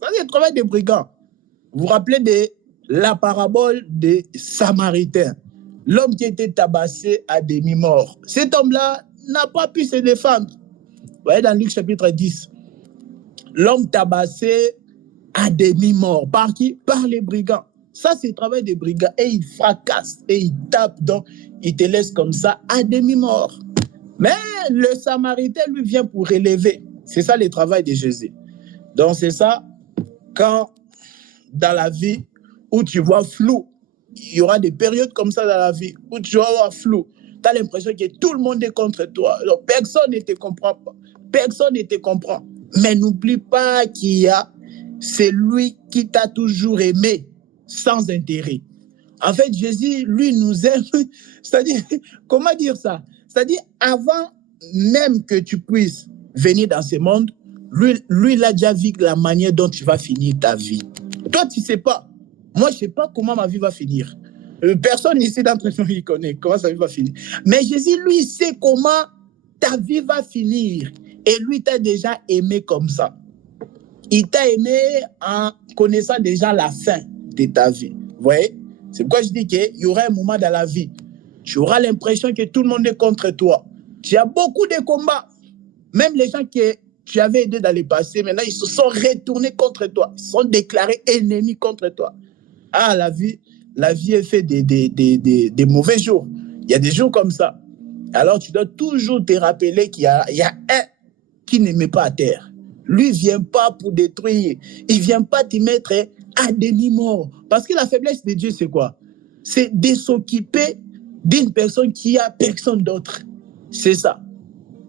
Ça, c'est le travail des brigands. Vous vous rappelez de la parabole des Samaritains. L'homme qui était tabassé à demi-mort. Cet homme-là n'a pas pu se défendre. Vous voyez dans Luc chapitre 10. L'homme tabassé à demi-mort. Par qui? Par les brigands. Ça, c'est le travail des brigands. Et ils fracassent et ils tapent. Donc, ils te laissent comme ça à demi-mort. Mais le Samaritain, lui, vient pour relever. C'est ça le travail de Jésus. Donc, c'est ça, quand dans la vie où tu vois flou, il y aura des périodes comme ça dans la vie où tu vas voir flou. Tu as l'impression que tout le monde est contre toi. Alors, personne ne te comprend pas. Personne ne te comprend. Mais n'oublie pas qu'il y a celui qui t'a toujours aimé sans intérêt. En fait, Jésus, lui, nous aime. C'est-à-dire, comment dire ça? C'est-à-dire, avant même que tu puisses venir dans ce monde, lui, il a déjà vu la manière dont tu vas finir ta vie. Toi, tu ne sais pas. Moi, je ne sais pas comment ma vie va finir. Personne ici d'entre nous qui connaît comment sa vie va finir. Mais Jésus, lui, il sait comment ta vie va finir. Et lui t'a déjà aimé comme ça. Il t'a aimé en connaissant déjà la fin de ta vie. Vous voyez? C'est pourquoi je dis qu'il y aura un moment dans la vie, tu auras l'impression que tout le monde est contre toi. Tu as beaucoup de combats. Même les gens que tu avais aidés dans le passé, maintenant, ils se sont retournés contre toi. Ils se sont déclarés ennemis contre toi. Ah, la vie est faite des mauvais jours. Il y a des jours comme ça. Alors, tu dois toujours te rappeler qu'il y a un qui ne met pas à terre. Lui, il ne vient pas pour détruire. Il ne vient pas te mettre à demi-mort. Parce que la faiblesse de Dieu, c'est quoi? C'est de s'occuper d'une personne qui a personne d'autre. C'est ça.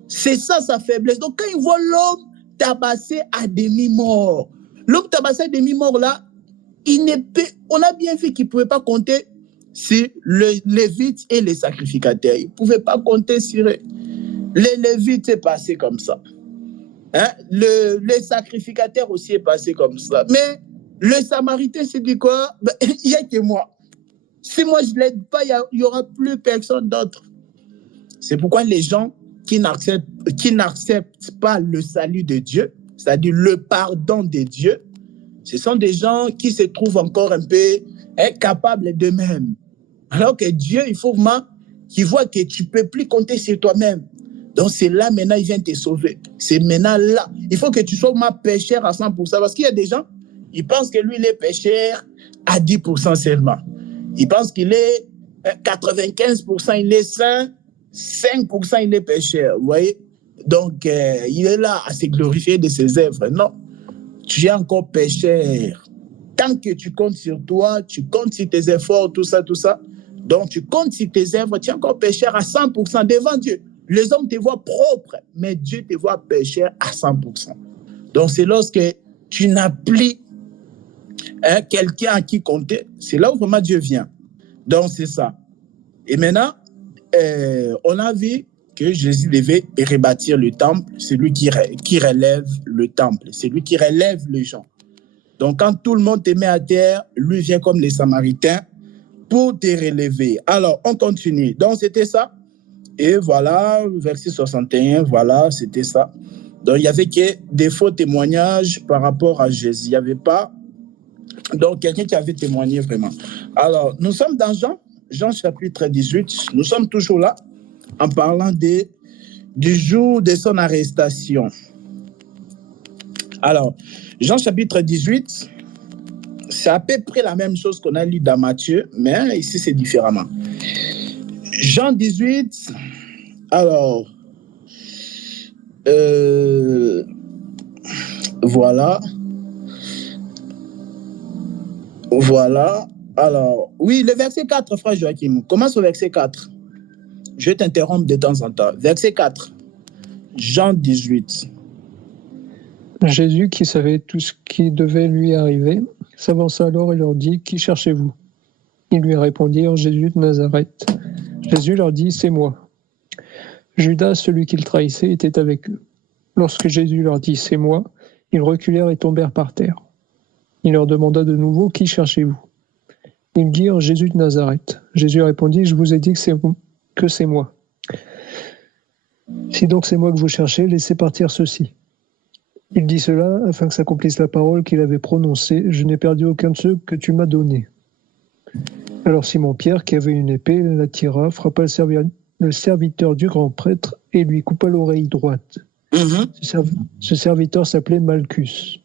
C'est ça sa faiblesse. Donc, quand il voit l'homme tabassé à demi-mort, l'homme tabassé à demi-mort, là, on a bien vu qu'il ne pouvait pas compter sur les Lévites et les sacrificateurs. Il ne pouvait pas compter sur eux. Les Lévites, c'est passé comme ça. Hein? Les sacrificateurs aussi est passé comme ça. Mais le Samaritain s'est dit quoi? Il n'y a que moi. Si moi je ne l'aide pas, il n'y aura plus personne d'autre. C'est pourquoi les gens qui n'acceptent pas le salut de Dieu, c'est-à-dire le pardon de Dieu, ce sont des gens qui se trouvent encore un peu incapables d'eux-mêmes. Alors que Dieu, il faut vraiment qu'il voit que tu ne peux plus compter sur toi-même. Donc c'est là maintenant, il vient te sauver. C'est maintenant là. Il faut que tu sois vraiment pécheur à 100%. Parce qu'il y a des gens, ils pensent que lui, il est pécheur à 10% seulement. Ils pensent qu'il est 95%, il est saint, 5% il est pécheur. Vous voyez? Donc il est là à se glorifier de ses œuvres. Non. Tu es encore pécheur. Tant que tu comptes sur toi, tu comptes sur tes efforts, tout ça. Donc, tu comptes sur tes œuvres, tu es encore pécheur à 100% devant Dieu. Les hommes te voient propre, mais Dieu te voit pécheur à 100%. Donc, c'est lorsque tu n'as plus quelqu'un à qui compter, c'est là où vraiment Dieu vient. Donc, c'est ça. Et maintenant, on a vu que Jésus devait rebâtir le temple. C'est lui qui relève le temple. C'est lui qui relève les gens. Donc, quand tout le monde te met à terre, lui vient comme les Samaritains pour te relever. Alors, on continue. Donc, c'était ça. Et voilà, verset 61, voilà, c'était ça. Donc, il n'y avait que des faux témoignages par rapport à Jésus. Il n'y avait pas, donc, quelqu'un qui avait témoigné vraiment. Alors, nous sommes dans Jean chapitre 18. Nous sommes toujours là en parlant du jour de son arrestation. Alors, Jean chapitre 18, c'est à peu près la même chose qu'on a lu dans Matthieu, mais ici c'est différemment. Jean 18, alors, voilà. Alors, oui, le verset 4, frère Joachim, commence au verset 4. Je vais t'interrompre de temps en temps. Verset 4, Jean 18. Jésus, qui savait tout ce qui devait lui arriver, s'avança alors et leur dit « Qui cherchez-vous » Ils lui répondirent « Jésus de Nazareth ». Jésus leur dit « C'est moi ». Judas, celui qui le trahissait, était avec eux. Lorsque Jésus leur dit « C'est moi », ils reculèrent et tombèrent par terre. Il leur demanda de nouveau « Qui cherchez-vous » Ils dirent « Jésus de Nazareth ». Jésus répondit « Je vous ai dit que c'est moi. Si donc c'est moi que vous cherchez, laissez partir ceux-ci. » Il dit cela afin que s'accomplisse la parole qu'il avait prononcée « Je n'ai perdu aucun de ceux que tu m'as donnés. » Alors Simon-Pierre, qui avait une épée, la tira, frappa le serviteur du grand prêtre et lui coupa l'oreille droite. Ce serviteur s'appelait Malchus.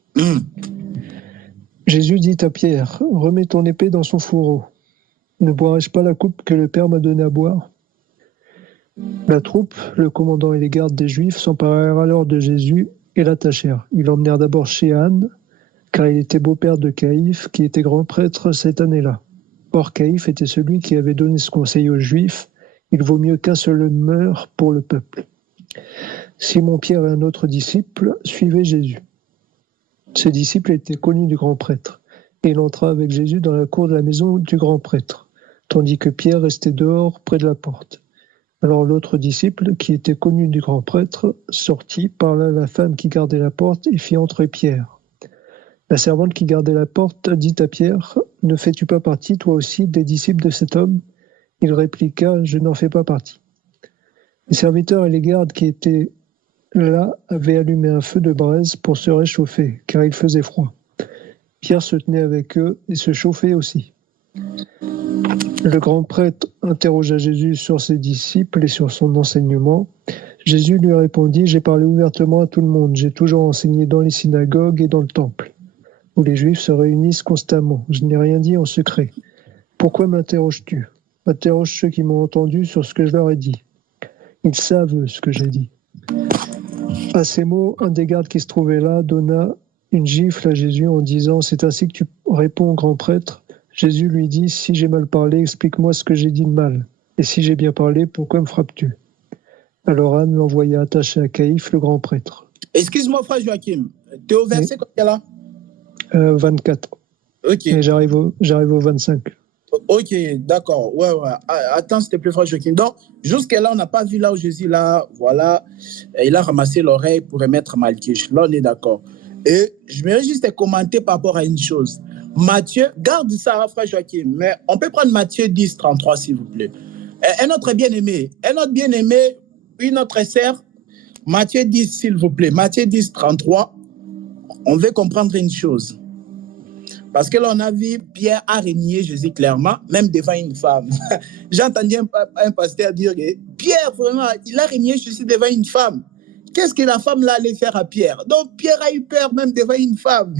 Jésus dit à Pierre « Remets ton épée dans son fourreau. Ne boirai-je pas la coupe que le Père m'a donnée à boire ?» La troupe, le commandant et les gardes des Juifs s'emparèrent alors de Jésus et l'attachèrent. Ils l'emmenèrent d'abord chez Anne, car il était beau-père de Caïphe, qui était grand prêtre cette année-là. Or, Caïphe était celui qui avait donné ce conseil aux Juifs, il vaut mieux qu'un seul meure pour le peuple. Simon-Pierre et un autre disciple suivaient Jésus. Ces disciples étaient connus du grand prêtre, et il entra avec Jésus dans la cour de la maison du grand prêtre, tandis que Pierre restait dehors près de la porte. Alors l'autre disciple, qui était connu du grand prêtre, sortit, parla à la femme qui gardait la porte et fit entrer Pierre. La servante qui gardait la porte dit à Pierre, « Ne fais-tu pas partie, toi aussi, des disciples de cet homme ?» Il répliqua, « Je n'en fais pas partie. » Les serviteurs et les gardes qui étaient là avait allumé un feu de braise pour se réchauffer, car il faisait froid. Pierre se tenait avec eux et se chauffait aussi. Le grand prêtre interrogea Jésus sur ses disciples et sur son enseignement. Jésus lui répondit, « J'ai parlé ouvertement à tout le monde. J'ai toujours enseigné dans les synagogues et dans le temple, où les Juifs se réunissent constamment. Je n'ai rien dit en secret. Pourquoi m'interroges-tu ? Interroge ceux qui m'ont entendu sur ce que je leur ai dit. Ils savent ce que j'ai dit. » À ces mots, un des gardes qui se trouvait là donna une gifle à Jésus en disant, « C'est ainsi que tu réponds au grand prêtre ?» Jésus lui dit, « Si j'ai mal parlé, explique-moi ce que j'ai dit de mal. Et si j'ai bien parlé, pourquoi me frappes-tu » Alors Anne l'envoya attacher à Caïphe, le grand prêtre. Excuse-moi, frère Joachim, tu es au verset combien là 24. Ok. Et j'arrive au 25. Ok, d'accord. Ouais. Attends, s'il te plaît, frère Joachim. Donc, jusqu'à là, on n'a pas vu là où Jésus, là, voilà, il a ramassé l'oreille pour remettre Malkish. Là, on est d'accord. Et je vais juste commenter par rapport à une chose. Matthieu, garde ça, frère Joachim, mais on peut prendre Matthieu 10, 33, s'il vous plaît. Un autre bien-aimé, une autre sœur, Matthieu 10, s'il vous plaît. Matthieu 10, 33, on veut comprendre une chose. Parce que là, on a vu Pierre a régné Jésus clairement, même devant une femme. J'ai entendu un pasteur dire que Pierre, vraiment, il a régné Jésus devant une femme. Qu'est-ce que la femme là allait faire à Pierre? Donc, Pierre a eu peur même devant une femme.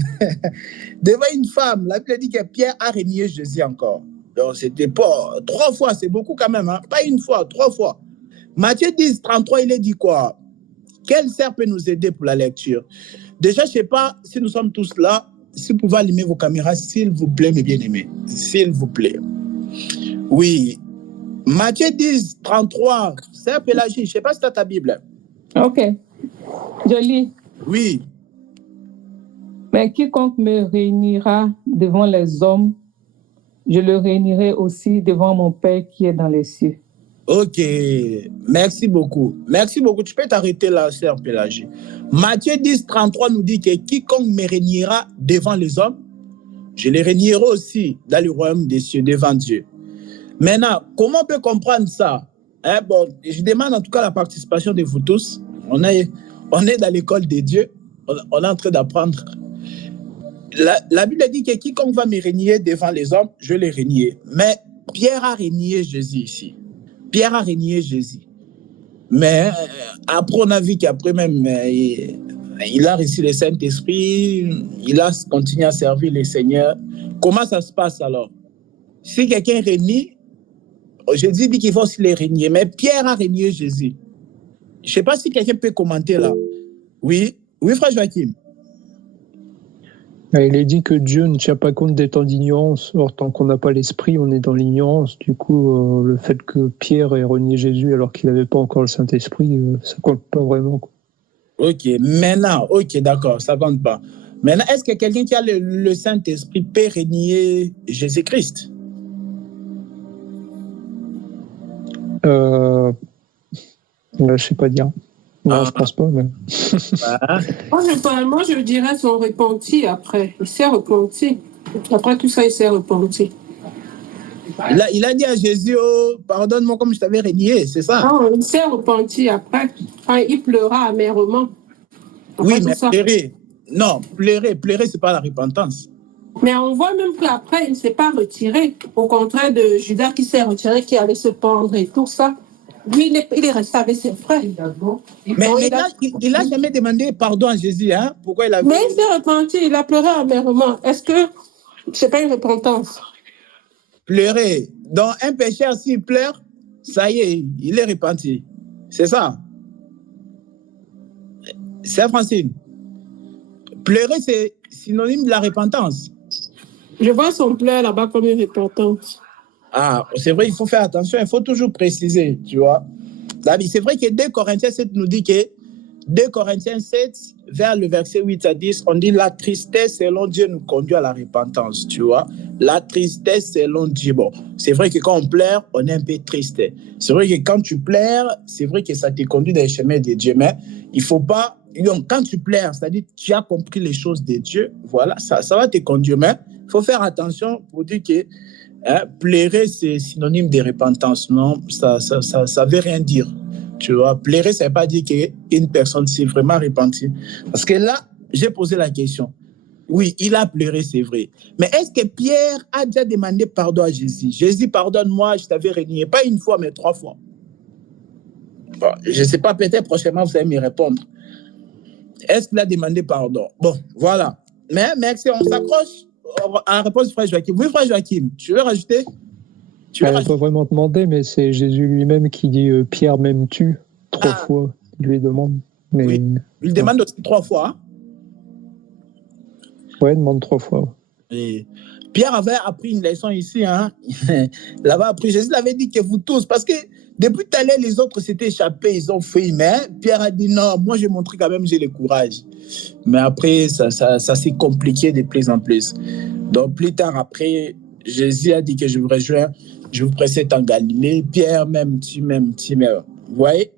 Devant une femme, la Bible dit que Pierre a régné Jésus encore. Donc, c'était pas 3 fois, c'est beaucoup quand même. Hein? Pas une fois, 3 fois. Matthieu 10, 33, il est dit quoi? Quelle sœur peut nous aider pour la lecture? Déjà, je ne sais pas si nous sommes tous là. Si vous pouvez allumer vos caméras, s'il vous plaît, mes bien-aimés. S'il vous plaît. Oui. Matthieu 10, 33. Sœur Pélagie, je ne sais pas si tu as ta Bible. Ok. Je lis. Oui. Mais quiconque me réunira devant les hommes, je le réunirai aussi devant mon Père qui est dans les cieux. Ok. Merci beaucoup. Merci beaucoup. Tu peux t'arrêter là, sœur Pélagie. Matthieu 10, 33 nous dit que quiconque me réunira devant les hommes, je les réunirai aussi dans le royaume des cieux, devant Dieu. Maintenant, comment on peut comprendre ça? Bon, je demande en tout cas la participation de vous tous. On est dans l'école de Dieu. On est en train d'apprendre. La Bible dit que quiconque va me régner devant les hommes, je les régner. Mais Pierre a régné Jésus ici. Pierre a régné Jésus. Mais après, on a vu qu'après même, il a reçu le Saint-Esprit, il a continué à servir le Seigneur. Comment ça se passe alors? Si quelqu'un régnie, Jésus dit qu'il faut aussi les régner. Mais Pierre a régné Jésus. Je ne sais pas si quelqu'un peut commenter là. Oui, frère Joachim. Il est dit que Dieu ne tient pas compte des temps d'ignorance. Or, tant qu'on n'a pas l'esprit, on est dans l'ignorance. Du coup, le fait que Pierre ait renié Jésus alors qu'il n'avait pas encore le Saint-Esprit, ça ne compte pas vraiment. Quoi. Ok, maintenant, d'accord, ça ne compte pas. Maintenant, est-ce que quelqu'un qui a le Saint-Esprit peut renier Jésus-Christ? Là, je ne sais pas dire. Non, je ne pense pas. Mais... Moi, je dirais son repenti après. Il s'est repenti. Après tout ça, il s'est repenti. Il a dit à Jésus, oh, pardonne-moi comme je t'avais régné, c'est ça? Non, il s'est repenti après. Enfin, il pleura amèrement. Oui, mais pleurer. Non, pleurer, ce n'est pas la repentance. Mais on voit même qu'après, il ne s'est pas retiré. Au contraire de Judas qui s'est retiré, qui allait se pendre et tout ça. Lui, il est resté avec ses frères. Mais il n'a jamais demandé pardon à Jésus. Hein? Pourquoi il a... Mais il s'est repenti, il a pleuré amèrement. Est-ce que ce n'est pas une repentance? Pleurer. Donc, un pécheur, s'il pleure, ça y est, il est repenti. C'est ça. C'est Francine. Pleurer, c'est synonyme de la repentance. Je vois son pleur là-bas comme une repentance. Ah, c'est vrai, il faut faire attention, il faut toujours préciser, tu vois. C'est vrai que 2 Corinthiens 7 nous dit que 2 Corinthiens 7, vers le verset 8 à 10, on dit la tristesse selon Dieu nous conduit à la repentance, tu vois. La tristesse selon Dieu. Bon, c'est vrai que quand on pleure, on est un peu triste. C'est vrai que quand tu pleures, c'est vrai que ça te conduit dans les chemins de Dieu, mais il ne faut pas... Quand tu pleures, c'est-à-dire que tu as compris les choses de Dieu, voilà, ça va te conduire, mais il faut faire attention pour dire que pleurer, c'est synonyme de repentance. Non, ça veut rien dire. Tu vois, pleurer, ça ne veut pas dire qu'une personne s'est vraiment repentie. Parce que là, j'ai posé la question. Oui, il a pleuré, c'est vrai. Mais est-ce que Pierre a déjà demandé pardon à Jésus? Jésus, pardonne-moi, je t'avais renié. Pas une fois, mais 3 fois. Bon, je ne sais pas, peut-être prochainement, vous allez me répondre. Est-ce qu'il a demandé pardon? Bon, voilà. Mais merci, on s'accroche à la réponse du frère Joachim. Oui, frère Joachim, tu veux rajouter? On ne peut pas vraiment demander, mais c'est Jésus lui-même qui dit Pierre, m'aimes-tu 3 fois. Il lui demande. Mais, oui, il demande aussi 3 fois. Hein? Ouais, il demande 3 fois. Et Pierre avait appris une leçon ici. Hein? Il avait appris. Jésus l'avait dit que vous tous, parce que depuis tout à l'heure, les autres s'étaient échappés, ils ont fait, mais Pierre a dit non, moi j'ai montré quand même, j'ai le courage. Mais après, ça s'est compliqué de plus en plus. Donc plus tard, après, Jésus a dit que je vous rejoins, je vous précède en Galilée. Pierre, même tu m'aimes. Vous voyez?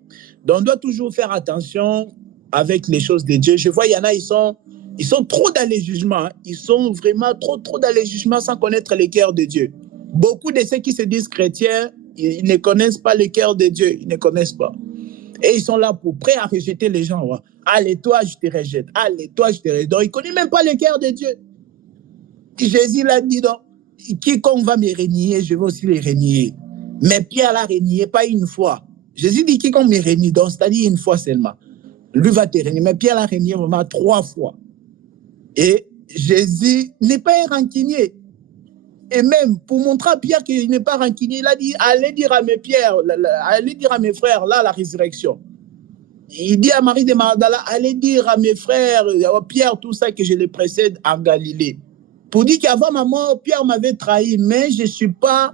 Donc on doit toujours faire attention avec les choses de Dieu. Je vois, il y en a, ils sont trop dans les jugements. Hein. Ils sont vraiment trop dans les jugements sans connaître le cœur de Dieu. Beaucoup de ceux qui se disent chrétiens, ils ne connaissent pas le cœur de Dieu. Ils ne connaissent pas. Et ils sont là prêts à rejeter les gens. Ouais. Allez, toi, je te rejette. Allez, toi, je te rejette. Donc, ils ne connaissent même pas le cœur de Dieu. Jésus l'a dit, donc, quiconque va me renier, je vais aussi le renier. Mais Pierre l'a renié, pas une fois. Jésus dit, quiconque me renie, donc, c'est-à-dire une fois seulement. Lui va te renier. Mais Pierre l'a renié vraiment 3 fois. Et Jésus n'est pas un rancunier. Et même pour montrer à Pierre qu'il n'est pas rancunier, il a dit allez dire à mes frères, là, la résurrection. Il dit à Marie de Magdala allez dire à mes frères, à Pierre, tout ça, que je les précède en Galilée. Pour dire qu'avant ma mort, Pierre m'avait trahi, mais je ne suis pas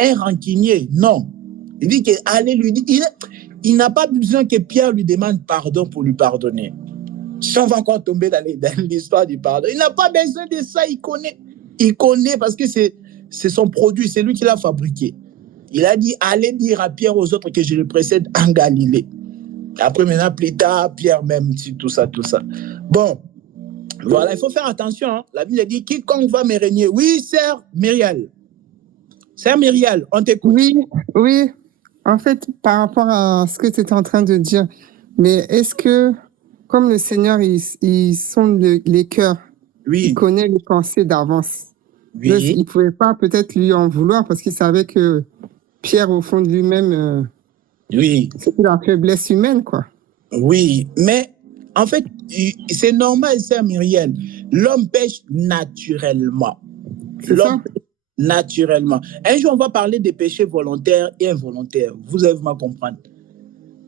un rancunier. Non. Il dit qu'allez lui dire. Il n'a pas besoin que Pierre lui demande pardon pour lui pardonner. Si on va encore tomber dans l'histoire du pardon, il n'a pas besoin de ça, il connaît. Il connaît parce que c'est son produit, c'est lui qui l'a fabriqué. Il a dit, allez dire à Pierre aux autres que je le précède en Galilée. Après, maintenant, plus tard, Pierre même, tout ça. Bon, voilà, il faut faire attention. Hein. La Bible dit, quiconque va me régner. Oui, sœur Myriel. Sœur Myriel, on t'écoute. Oui. En fait, par rapport à ce que tu étais en train de dire, mais est-ce que, comme le Seigneur, il sonde les cœurs, il connaît les pensées d'avance. Oui. Donc, il ne pouvait pas peut-être lui en vouloir parce qu'il savait que Pierre, au fond de lui-même, c'était la faiblesse humaine, quoi. Oui, mais en fait, c'est normal, sœur Myriel. L'homme pêche naturellement. L'homme pêche naturellement. Un jour, on va parler des péchés volontaires et involontaires. Vous allez me comprendre.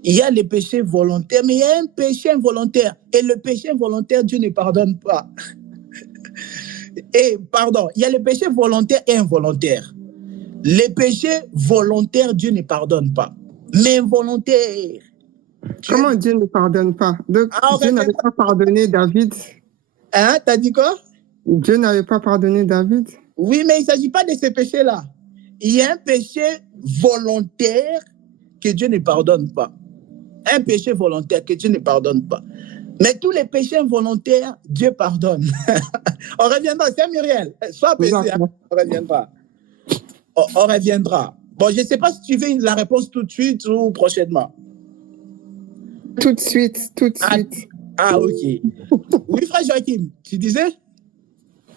Il y a les péchés volontaires, mais il y a un péché involontaire. Et le péché involontaire, Dieu ne pardonne pas. Il y a les péchés volontaires et involontaires. Les péchés volontaires, Dieu ne pardonne pas. Mais involontaires. Comment Dieu ne pardonne pas? Donc, Dieu n'avait pas pardonné David. Hein, t'as dit quoi? Dieu n'avait pas pardonné David. Oui, mais il ne s'agit pas de ces péchés-là. Il y a un péché volontaire que Dieu ne pardonne pas. Un péché volontaire que Dieu ne pardonne pas. Mais tous les péchés involontaires, Dieu pardonne. On reviendra, c'est Muriel. Sois apaisé, hein? On reviendra. On reviendra. Bon, je ne sais pas si tu veux la réponse tout de suite ou prochainement. Tout de suite. Ah, ok. Oui, frère Joachim, tu disais?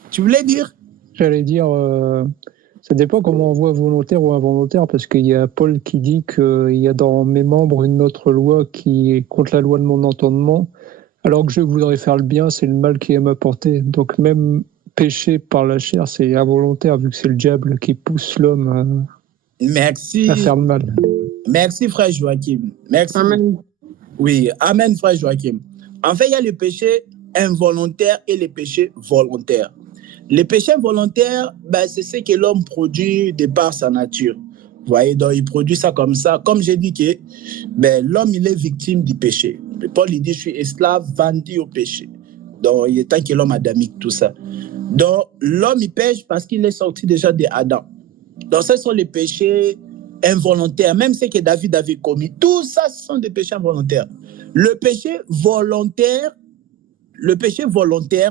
Tu voulais dire? J'allais dire, ça dépend comment on voit volontaire ou involontaire, parce qu'il y a Paul qui dit qu'il y a dans mes membres une autre loi qui est contre la loi de mon entendement, alors que je voudrais faire le bien, c'est le mal qui est m'apporter. Donc même péché par la chair, c'est involontaire, vu que c'est le diable qui pousse l'homme à faire le mal. Merci, frère Joachim. Merci. Amen. Oui, amen, frère Joachim. En fait, il y a les péchés involontaires et les péchés volontaires. Les péchés involontaires, c'est ce que l'homme produit de par sa nature. Vous voyez, donc il produit ça comme ça. Comme j'ai dit que l'homme, il est victime du péché. Paul, il dit, je suis esclave, vendu au péché. Donc, il est temps que l'homme adamique tout ça. Donc, l'homme, il pêche parce qu'il est sorti déjà d'Adam. Donc, ce sont les péchés involontaires, même ce que David avait commis. Tout ça, ce sont des péchés involontaires. Le péché volontaire,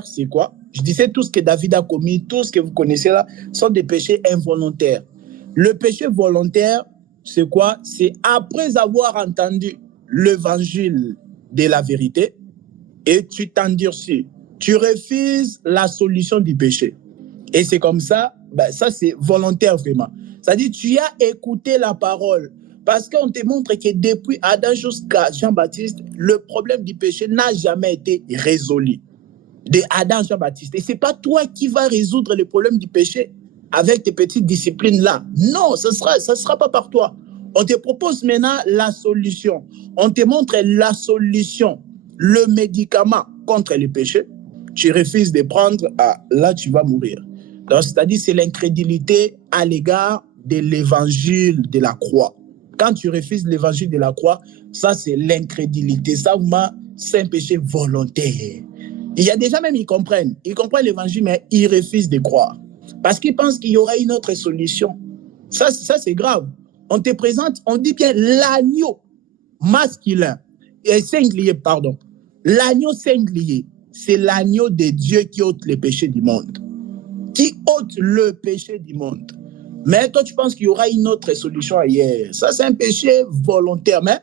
c'est quoi? Je disais tout ce que David a commis, tout ce que vous connaissez là, sont des péchés involontaires. Le péché volontaire, c'est quoi? C'est après avoir entendu l'évangile de la vérité et tu t'endurcis. Tu refuses la solution du péché. Et c'est comme ça, ça c'est volontaire vraiment. C'est-à-dire tu as écouté la parole parce qu'on te montre que depuis Adam jusqu'à Jean-Baptiste, le problème du péché n'a jamais été résolu. De Adam à Jean-Baptiste. Et ce n'est pas toi qui vas résoudre le problème du péché avec tes petites disciplines-là. Non, ce ne sera pas par toi. On te propose maintenant la solution. On te montre la solution, le médicament contre le péché. Tu refuses de prendre, là tu vas mourir. Donc, c'est-à-dire c'est l'incrédulité à l'égard de l'évangile de la croix. Quand tu refuses l'évangile de la croix, ça c'est l'incrédulité. Ça, c'est un péché volontaire. Il y a des gens même, ils comprennent l'évangile, mais ils refusent de croire. Parce qu'ils pensent qu'il y aura une autre solution. Ça c'est grave. On te présente, on dit bien l'agneau masculin, singulier, pardon. L'agneau singulier, c'est l'agneau de Dieu qui ôte le péché du monde. Qui ôte le péché du monde. Mais toi, tu penses qu'il y aura une autre solution ailleurs. Ça, c'est un péché volontaire. Mais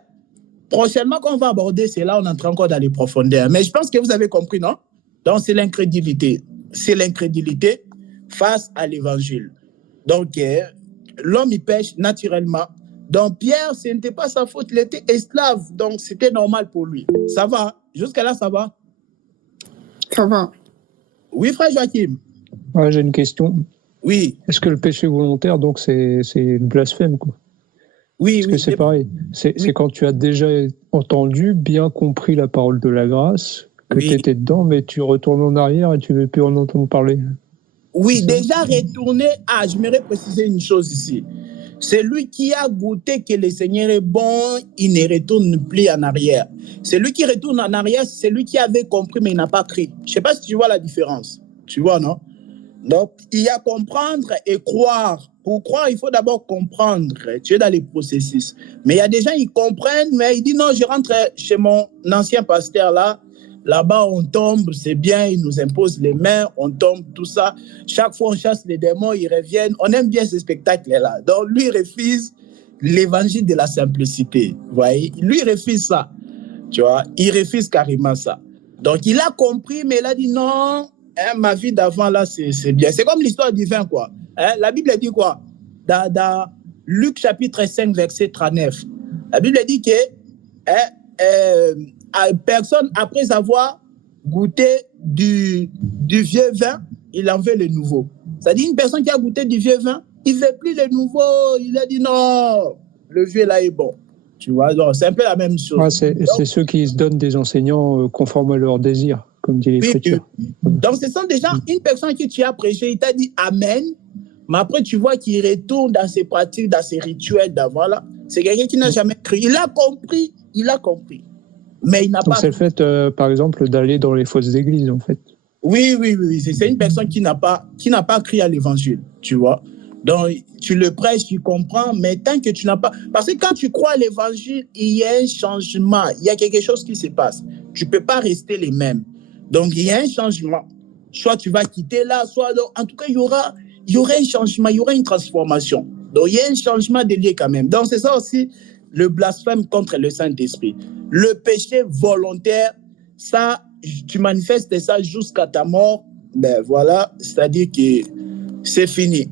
prochainement, quand on va aborder, c'est là on entre encore dans les profondeurs. Mais je pense que vous avez compris, non? Donc, c'est l'incrédulité. C'est l'incrédulité face à l'évangile. Donc, l'homme, il pêche naturellement. Donc, Pierre, ce n'était pas sa faute. Il était esclave. Donc, c'était normal pour lui. Ça va? Jusqu'à là, ça va? Ça va. Oui, frère Joachim. Ouais, j'ai une question. Oui. Est-ce que le péché volontaire, donc, c'est le blasphème, quoi? Oui, Parce que c'est pareil. C'est quand tu as déjà entendu, bien compris la parole de la grâce, que tu étais dedans, mais tu retournes en arrière et tu ne veux plus en entendre parler. Oui, déjà retourner. Je m'aimerais préciser une chose ici. Celui qui a goûté que le Seigneur est bon, il ne retourne plus en arrière. Celui qui retourne en arrière, c'est celui qui avait compris, mais il n'a pas cru. Je ne sais pas si tu vois la différence. Tu vois, non? Donc, il y a comprendre et croire. Pour croire, il faut d'abord comprendre. Tu es dans les processus. Mais il y a des gens, ils comprennent, mais ils disent non, je rentre chez mon ancien pasteur là. Là-bas, on tombe, c'est bien, il nous impose les mains, on tombe, tout ça. Chaque fois, on chasse les démons, ils reviennent. On aime bien ce spectacle-là. Donc, lui, il refuse l'évangile de la simplicité. Vous voyez? Lui, il refuse ça. Tu vois? Il refuse carrément ça. Donc, il a compris, mais il a dit non, ma vie d'avant, là, c'est bien. C'est comme l'histoire du vin, quoi. La Bible dit quoi? Dans Luc chapitre 5, verset 39. La Bible dit que personne, après avoir goûté du vieux vin, il en veut le nouveau. C'est-à-dire une personne qui a goûté du vieux vin, il ne veut plus le nouveau. Il a dit non, le vieux là est bon. Tu vois, c'est un peu la même chose. Ouais, c'est ceux qui se donnent des enseignants conformes à leurs désirs, comme dit l'Écriture. Donc, ce sont des gens, une personne qui tu as prêché, il t'a dit Amen, mais après, tu vois qu'il retourne dans ses pratiques, dans ses rituels d'avant là. C'est quelqu'un qui n'a jamais cru. Il a compris, mais il n'a pas. C'est le fait, par exemple, d'aller dans les fausses églises, en fait. Oui. C'est une personne qui n'a pas cru à l'évangile, tu vois. Donc, tu le prêches, tu comprends, mais tant que tu n'as pas... Parce que quand tu crois à l'évangile, il y a un changement, il y a quelque chose qui se passe. Tu ne peux pas rester les mêmes. Donc, il y a un changement. Soit tu vas quitter là, soit... En tout cas, il y aura un changement, il y aura une transformation. Donc, il y a un changement de lié quand même. Donc, c'est ça aussi, le blasphème contre le Saint-Esprit. Le péché volontaire, ça, tu manifestes ça jusqu'à ta mort, ben voilà, c'est-à-dire que c'est fini.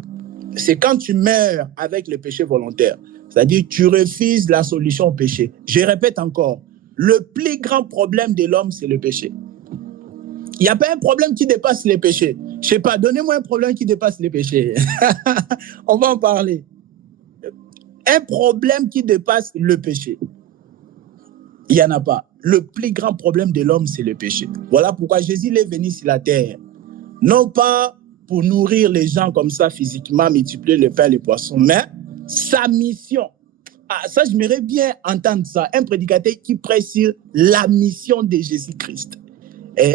C'est quand tu meurs avec le péché volontaire, c'est-à-dire que tu refuses la solution au péché. Je répète encore, le plus grand problème de l'homme, c'est le péché. Il n'y a pas un problème qui dépasse les péchés. Je ne sais pas, donnez-moi un problème qui dépasse les péchés. On va en parler. Un problème qui dépasse le péché. Il n'y en a pas. Le plus grand problème de l'homme, c'est le péché. Voilà pourquoi Jésus est venu sur la terre. Non pas pour nourrir les gens comme ça physiquement, multiplier le pain et les poissons, mais sa mission. Ça, j'aimerais bien entendre ça. Un prédicateur qui prêche sur la mission de Jésus-Christ.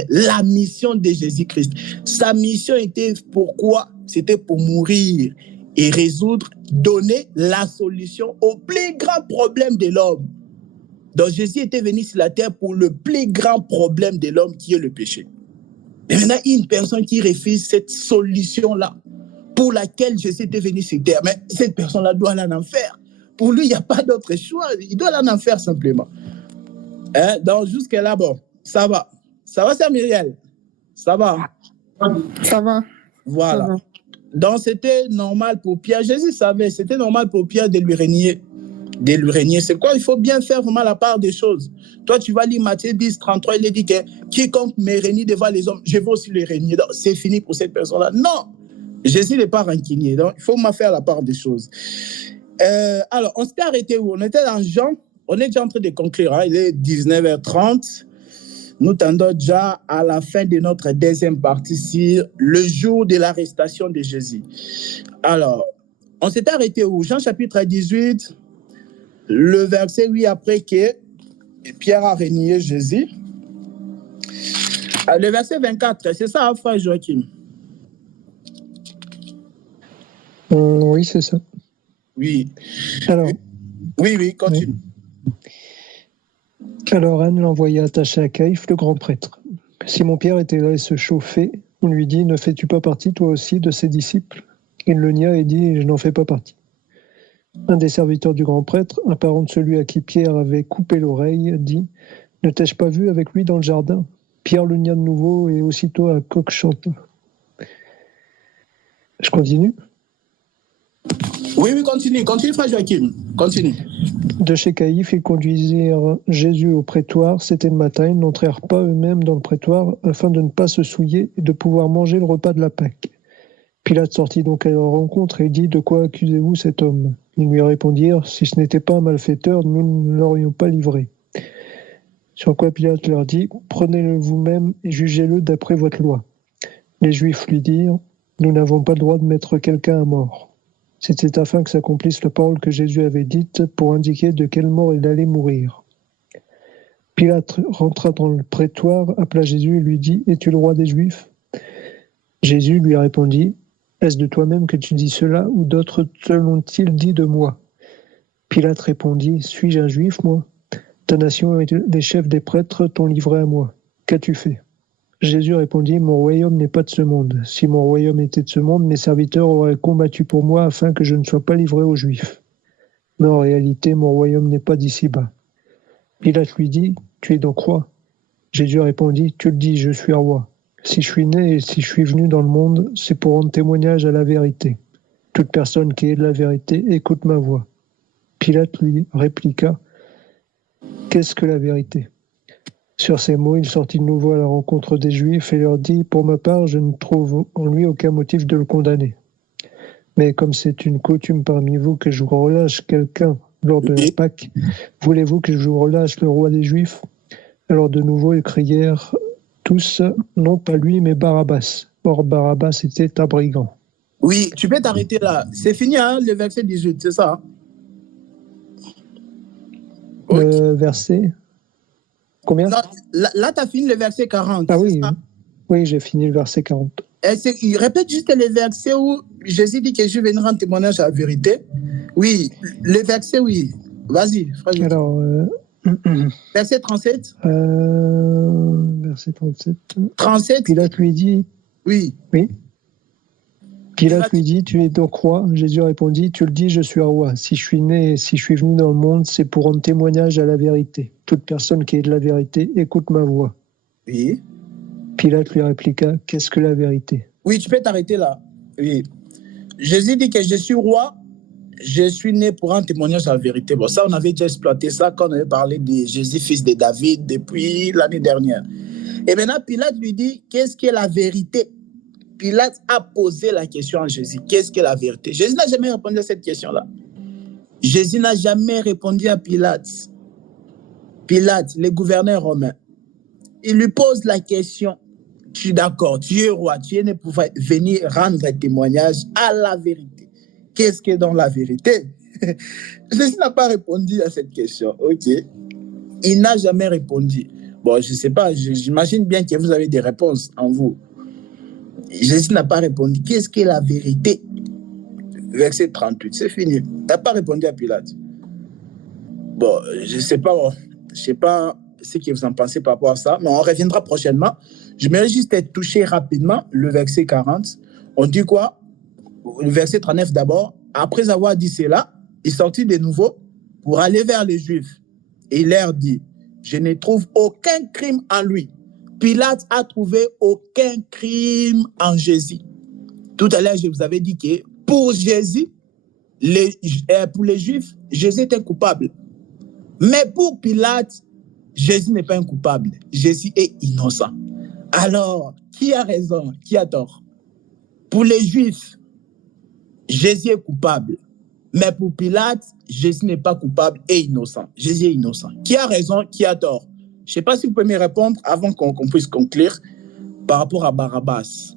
La mission de Jésus-Christ. Sa mission était pourquoi? C'était pour mourir et résoudre, donner la solution au plus grand problème de l'homme. Donc Jésus était venu sur la terre pour le plus grand problème de l'homme qui est le péché. Et maintenant, il y a une personne qui refuse cette solution-là pour laquelle Jésus était venu sur terre. Mais cette personne-là doit aller en enfer. Pour lui, il n'y a pas d'autre choix. Il doit aller en enfer simplement. Hein? Donc, jusqu'à là, bon, ça va. Ça va, Sœur Myriel? Ça va? Ça va. Voilà. Ça va. Donc, c'était normal pour Pierre. Jésus savait, c'était normal pour Pierre de lui régner. C'est quoi? Il faut bien faire vraiment la part des choses. Toi, tu vas lire Matthieu 10, 33, il dit que quiconque me renie devant les hommes, je vais aussi les régner. Donc, c'est fini pour cette personne-là. Non! Jésus n'est pas rancunier. Donc, il faut faire la part des choses. Alors, on s'était arrêté où? On était dans Jean. On est déjà en train de conclure. Hein? Il est 19h30. Nous tendons déjà à la fin de notre deuxième partie sur le jour de l'arrestation de Jésus. Alors, on s'était arrêté où? Jean chapitre 18, le verset 8, après que Pierre a renié Jésus. Le verset 24, c'est ça, frère Joachim? Oui, c'est ça. Oui. Alors, oui, continue. Oui. Alors Anne l'envoya attacher à Caïphe, le grand prêtre. Simon-Pierre était là et se chauffait. On lui dit, ne fais-tu pas partie, toi aussi, de ses disciples? Il le nia et dit, je n'en fais pas partie. Un des serviteurs du grand prêtre, un parent de celui à qui Pierre avait coupé l'oreille, dit, ne t'ai-je pas vu avec lui dans le jardin? Pierre le nia de nouveau et aussitôt un coq chanta. Je continue? Oui, continue, frère Joachim, continue. De chez Caïphe, ils conduisirent Jésus au prétoire. C'était le matin, ils n'entrèrent pas eux-mêmes dans le prétoire afin de ne pas se souiller et de pouvoir manger le repas de la Pâque. Pilate sortit donc à leur rencontre et dit, de quoi accusez-vous cet homme? Ils lui répondirent, si ce n'était pas un malfaiteur, nous ne l'aurions pas livré. Sur quoi Pilate leur dit, prenez-le vous-même et jugez-le d'après votre loi. Les Juifs lui dirent, nous n'avons pas le droit de mettre quelqu'un à mort. C'était afin que s'accomplisse la parole que Jésus avait dite pour indiquer de quelle mort il allait mourir. Pilate rentra dans le prétoire, appela Jésus et lui dit, es-tu le roi des Juifs? Jésus lui répondit, est-ce de toi-même que tu dis cela ou d'autres te l'ont-ils dit de moi? Pilate répondit, suis-je un Juif, moi? Ta nation et les chefs des prêtres t'ont livré à moi. Qu'as-tu fait? Jésus répondit, mon royaume n'est pas de ce monde. Si mon royaume était de ce monde, mes serviteurs auraient combattu pour moi afin que je ne sois pas livré aux Juifs. Mais en réalité, mon royaume n'est pas d'ici-bas. Pilate lui dit, tu es donc roi? Jésus répondit, tu le dis, je suis roi. Si je suis né et si je suis venu dans le monde, c'est pour rendre témoignage à la vérité. Toute personne qui est de la vérité écoute ma voix. Pilate lui répliqua, qu'est-ce que la vérité? Sur ces mots, il sortit de nouveau à la rencontre des Juifs et leur dit, pour ma part, je ne trouve en lui aucun motif de le condamner. Mais comme c'est une coutume parmi vous que je relâche quelqu'un lors de la Pâque, voulez-vous que je relâche le roi des Juifs? Alors de nouveau, ils crièrent tous, non pas lui, mais Barabbas. Or, Barabbas était un brigand. Oui, tu peux t'arrêter là. C'est fini, hein, le verset 18, c'est ça? Le verset... Combien? Là, tu as fini le verset 40. Ah oui, oui, j'ai fini le verset 40. Il répète juste le verset où Jésus dit que je vais rendre témoignage à la vérité. Oui, le verset, oui. Vas-y, frère. Alors, verset 37. Verset 37. 37. Pilate lui dit. Oui. Oui. Pilate lui dit, tu es donc roi? Jésus répondit, tu le dis, je suis roi. Si je suis né et si je suis venu dans le monde, c'est pour rendre témoignage à la vérité. Toute personne qui est de la vérité écoute ma voix. Oui. Pilate lui répliqua, qu'est-ce que la vérité? Oui, tu peux t'arrêter là. Oui. Jésus dit que je suis roi, je suis né pour rendre témoignage à la vérité. Bon, ça, on avait déjà exploité ça quand on avait parlé de Jésus, fils de David, depuis l'année dernière. Et maintenant, Pilate lui dit, qu'est-ce que la vérité? Pilate a posé la question à Jésus. Qu'est-ce que la vérité? Jésus n'a jamais répondu à cette question-là. Jésus n'a jamais répondu à Pilate. Pilate, le gouverneur romain, il lui pose la question. Tu es d'accord, tu es roi, tu es né pour venir rendre témoignage à la vérité. Qu'est-ce que dans la vérité? Jésus n'a pas répondu à cette question. Ok. Il n'a jamais répondu. Bon, je ne sais pas, j'imagine bien que vous avez des réponses en vous. Jésus n'a pas répondu. Qu'est-ce que la vérité? Verset 38, c'est fini. Il n'a pas répondu à Pilate. Bon, je ne sais pas, ce que vous en pensez par rapport à ça, mais on reviendra prochainement. Je vais juste toucher rapidement le verset 40. On dit quoi? Le verset 39 d'abord. Après avoir dit cela, il sortit de nouveau pour aller vers les Juifs. Et il leur dit, je ne trouve aucun crime en lui. Pilate a trouvé aucun crime en Jésus. Tout à l'heure, je vous avais dit que pour Jésus, pour les Juifs, Jésus était coupable. Mais pour Pilate, Jésus n'est pas un coupable. Jésus est innocent. Alors, qui a raison? Qui a tort? Pour les Juifs, Jésus est coupable. Mais pour Pilate, Jésus n'est pas coupable et innocent. Jésus est innocent. Qui a raison? Qui a tort? Je ne sais pas si vous pouvez me répondre avant qu'on puisse conclure par rapport à Barabbas.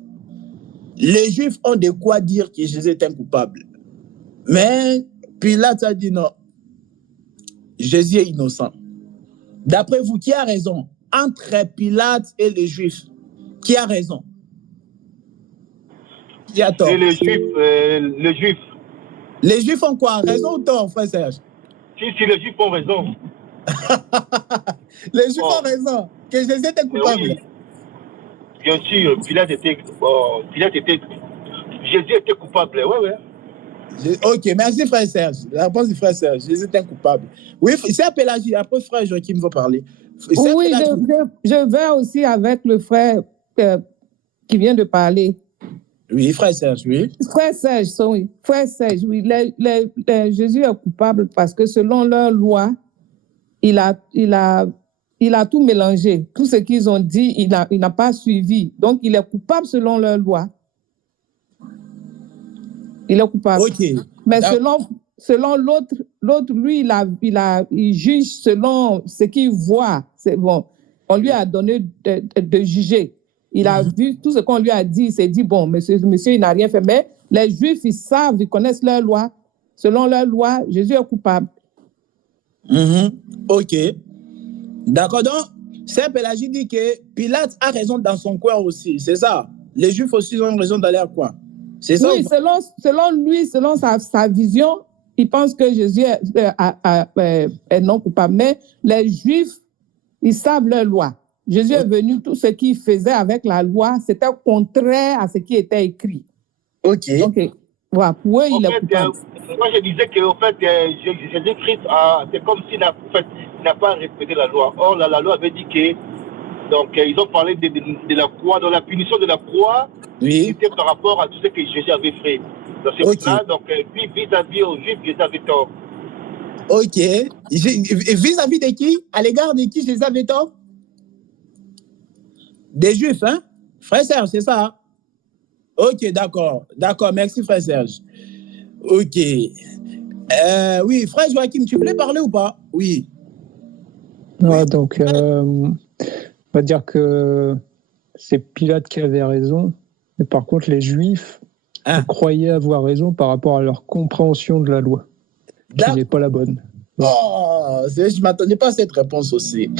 Les Juifs ont de quoi dire que Jésus est un coupable. Mais Pilate a dit non. Jésus est innocent. D'après vous, qui a raison? Entre Pilate et les Juifs, qui a raison? Qui a tort? Et les Juifs. Les Juifs ont quoi? Raison ou tort, frère Serge? Si les Juifs ont raison. Les Juifs ont raison. Que Jésus était coupable. Oui. Bien sûr, Jésus était coupable. Oui. Ok, merci frère Serge. La réponse du frère Serge. Jésus était coupable. Oui, c'est Pélagie. Après, frère Joachim va parler. Oui, je vais aussi avec le frère qui vient de parler. Oui, frère Serge, oui. Frère Serge, oui. Frère Serge, oui. Jésus est coupable parce que selon leur loi, il a tout mélangé. Tout ce qu'ils ont dit, il n'a pas suivi. Donc, il est coupable selon leur loi. Il est coupable. Ok. Mais selon l'autre, lui, il juge selon ce qu'il voit. C'est bon. On lui a donné de juger. Il a vu tout ce qu'on lui a dit. Il s'est dit, bon, monsieur, il n'a rien fait. Mais les Juifs, ils savent, ils connaissent leur loi. Selon leur loi, Jésus est coupable. Ok. D'accord. Donc, Sœur Pélagie dit que Pilate a raison dans son coin aussi. C'est ça. Les Juifs aussi ont raison dans leur coin. C'est ça? Oui, selon lui, selon sa vision, il pense que Jésus est non coupable. Mais les Juifs, ils savent leur loi. Jésus est venu, tout ce qu'il faisait avec la loi, c'était contraire à ce qui était écrit. Ok. Donc, voilà, pour eux, il est coupable. Moi, je disais que, en fait, Jésus-Christ, c'est comme s'il n'a pas respecté la loi. Or, la loi avait dit que, donc, ils ont parlé de la croix, de la punition de la croix, oui. C'était par rapport à tout ce que Jésus avait fait. Donc, c'est pour ça, donc, puis vis-à-vis aux Juifs, Jésus avait tort. Ok. Vis-à-vis de qui? À l'égard de qui Jésus avait tort? Des Juifs, hein? Frère Serge, c'est ça? Ok, d'accord. D'accord, merci, frère Serge. Ok. Oui, frère Joachim, tu voulais parler ou pas? Oui. Ah, donc, on va dire que c'est Pilate qui avait raison, mais par contre, les Juifs croyaient avoir raison par rapport à leur compréhension de la loi, qui n'est pas la bonne. Oh, je ne m'attendais pas à cette réponse aussi.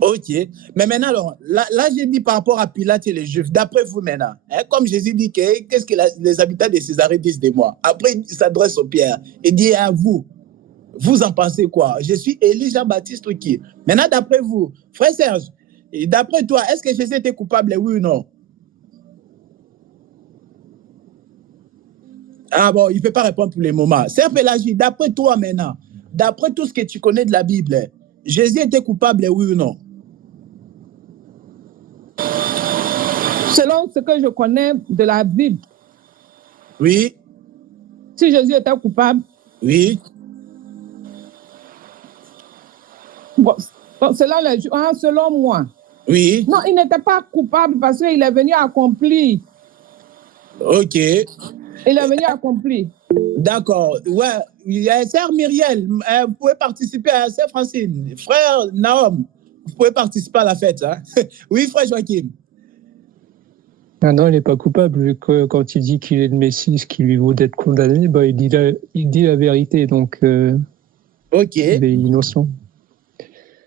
Ok. Mais maintenant, alors, là j'ai dit par rapport à Pilate et les Juifs, d'après vous maintenant, comme Jésus dit, qu'est-ce que les habitants de Césarée disent de moi? Après, il s'adresse aux Pierre et dit à vous, vous en pensez quoi? Je suis Élie Jean-Baptiste ou qui? Maintenant, d'après vous, frère Serge, d'après toi, est-ce que Jésus était coupable, oui ou non? Ah bon, il ne peut pas répondre pour les moments. Sœur Pélagie, d'après toi maintenant, d'après tout ce que tu connais de la Bible, Jésus était coupable, oui ou non? Selon ce que je connais de la Bible. Oui. Si Jésus était coupable. Oui. Bon, selon moi. Oui. Non, il n'était pas coupable parce qu'il est venu accomplir. Ok. Il est venu accomplir. D'accord. Ouais. Sœur Myriel, vous pouvez participer à Sœur Francine. Frère Naom, vous pouvez participer à la fête. Hein? Oui, frère Joachim. Ah non, il n'est pas coupable, vu que quand il dit qu'il est le Messie, ce qui lui vaut d'être condamné, bah, il dit la vérité, donc ok. Il est innocent.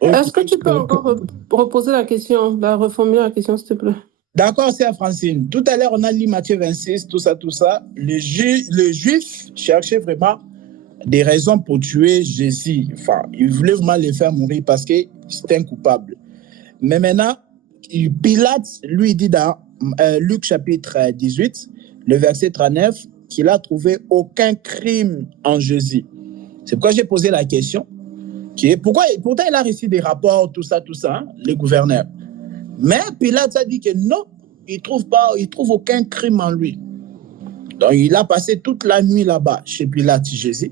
Okay. Est-ce que tu peux encore reposer la question, reformuler la question, s'il te plaît? D'accord, c'est Francine. Tout à l'heure, on a lu Matthieu 26, tout ça. Le juif cherchait vraiment des raisons pour tuer Jésus. Enfin, il voulait vraiment le faire mourir parce que c'était un coupable. Mais maintenant, Pilate lui dit dans Luc chapitre 18, le verset 39, qu'il a trouvé aucun crime en Jésus. C'est pourquoi j'ai posé la question. Pourtant, il a reçu des rapports, tout ça, hein, le gouverneur. Mais Pilate a dit que non, il trouve aucun crime en lui. Donc, il a passé toute la nuit là-bas chez Pilate, Jésus.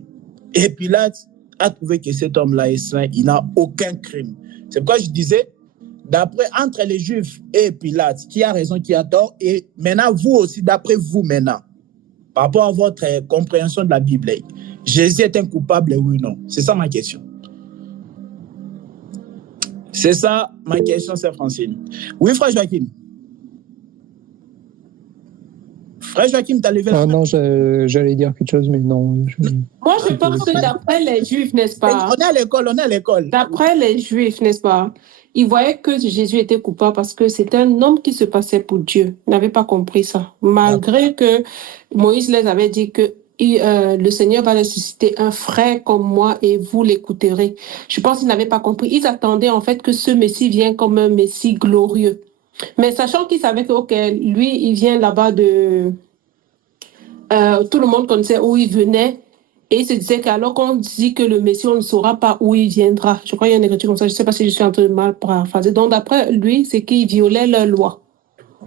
Et Pilate a trouvé que cet homme-là est saint, il n'a aucun crime. C'est pourquoi je disais, entre les Juifs et Pilate, qui a raison, qui a tort, et maintenant, vous aussi, d'après vous maintenant, par rapport à votre compréhension de la Bible, Jésus est un coupable, oui ou non? C'est ça ma question. C'est ça ma question, c'est Francine. Oui, frère Joachim. Frère Joachim, t'as levé la main. Non, j'allais dire quelque chose, mais non. Moi, je pense que d'après les Juifs, n'est-ce pas? On est à l'école. D'après les Juifs, n'est-ce pas? Ils voyaient que Jésus était coupable parce que c'était un homme qui se passait pour Dieu. Ils n'avaient pas compris ça. Malgré que Moïse les avait dit que le Seigneur va ressusciter un frère comme moi et vous l'écouterez. Je pense qu'ils n'avaient pas compris. Ils attendaient en fait que ce Messie vienne comme un Messie glorieux. Mais sachant qu'ils savaient que, ok, lui, il vient là-bas de... tout le monde connaissait où il venait. Et il se disait qu'alors qu'on dit que le Messie, on ne saura pas où il viendra. Je crois qu'il y a une écriture comme ça. Je ne sais pas si je suis en train de mal paraphraser. Donc, d'après lui, c'est qu'il violait leur loi.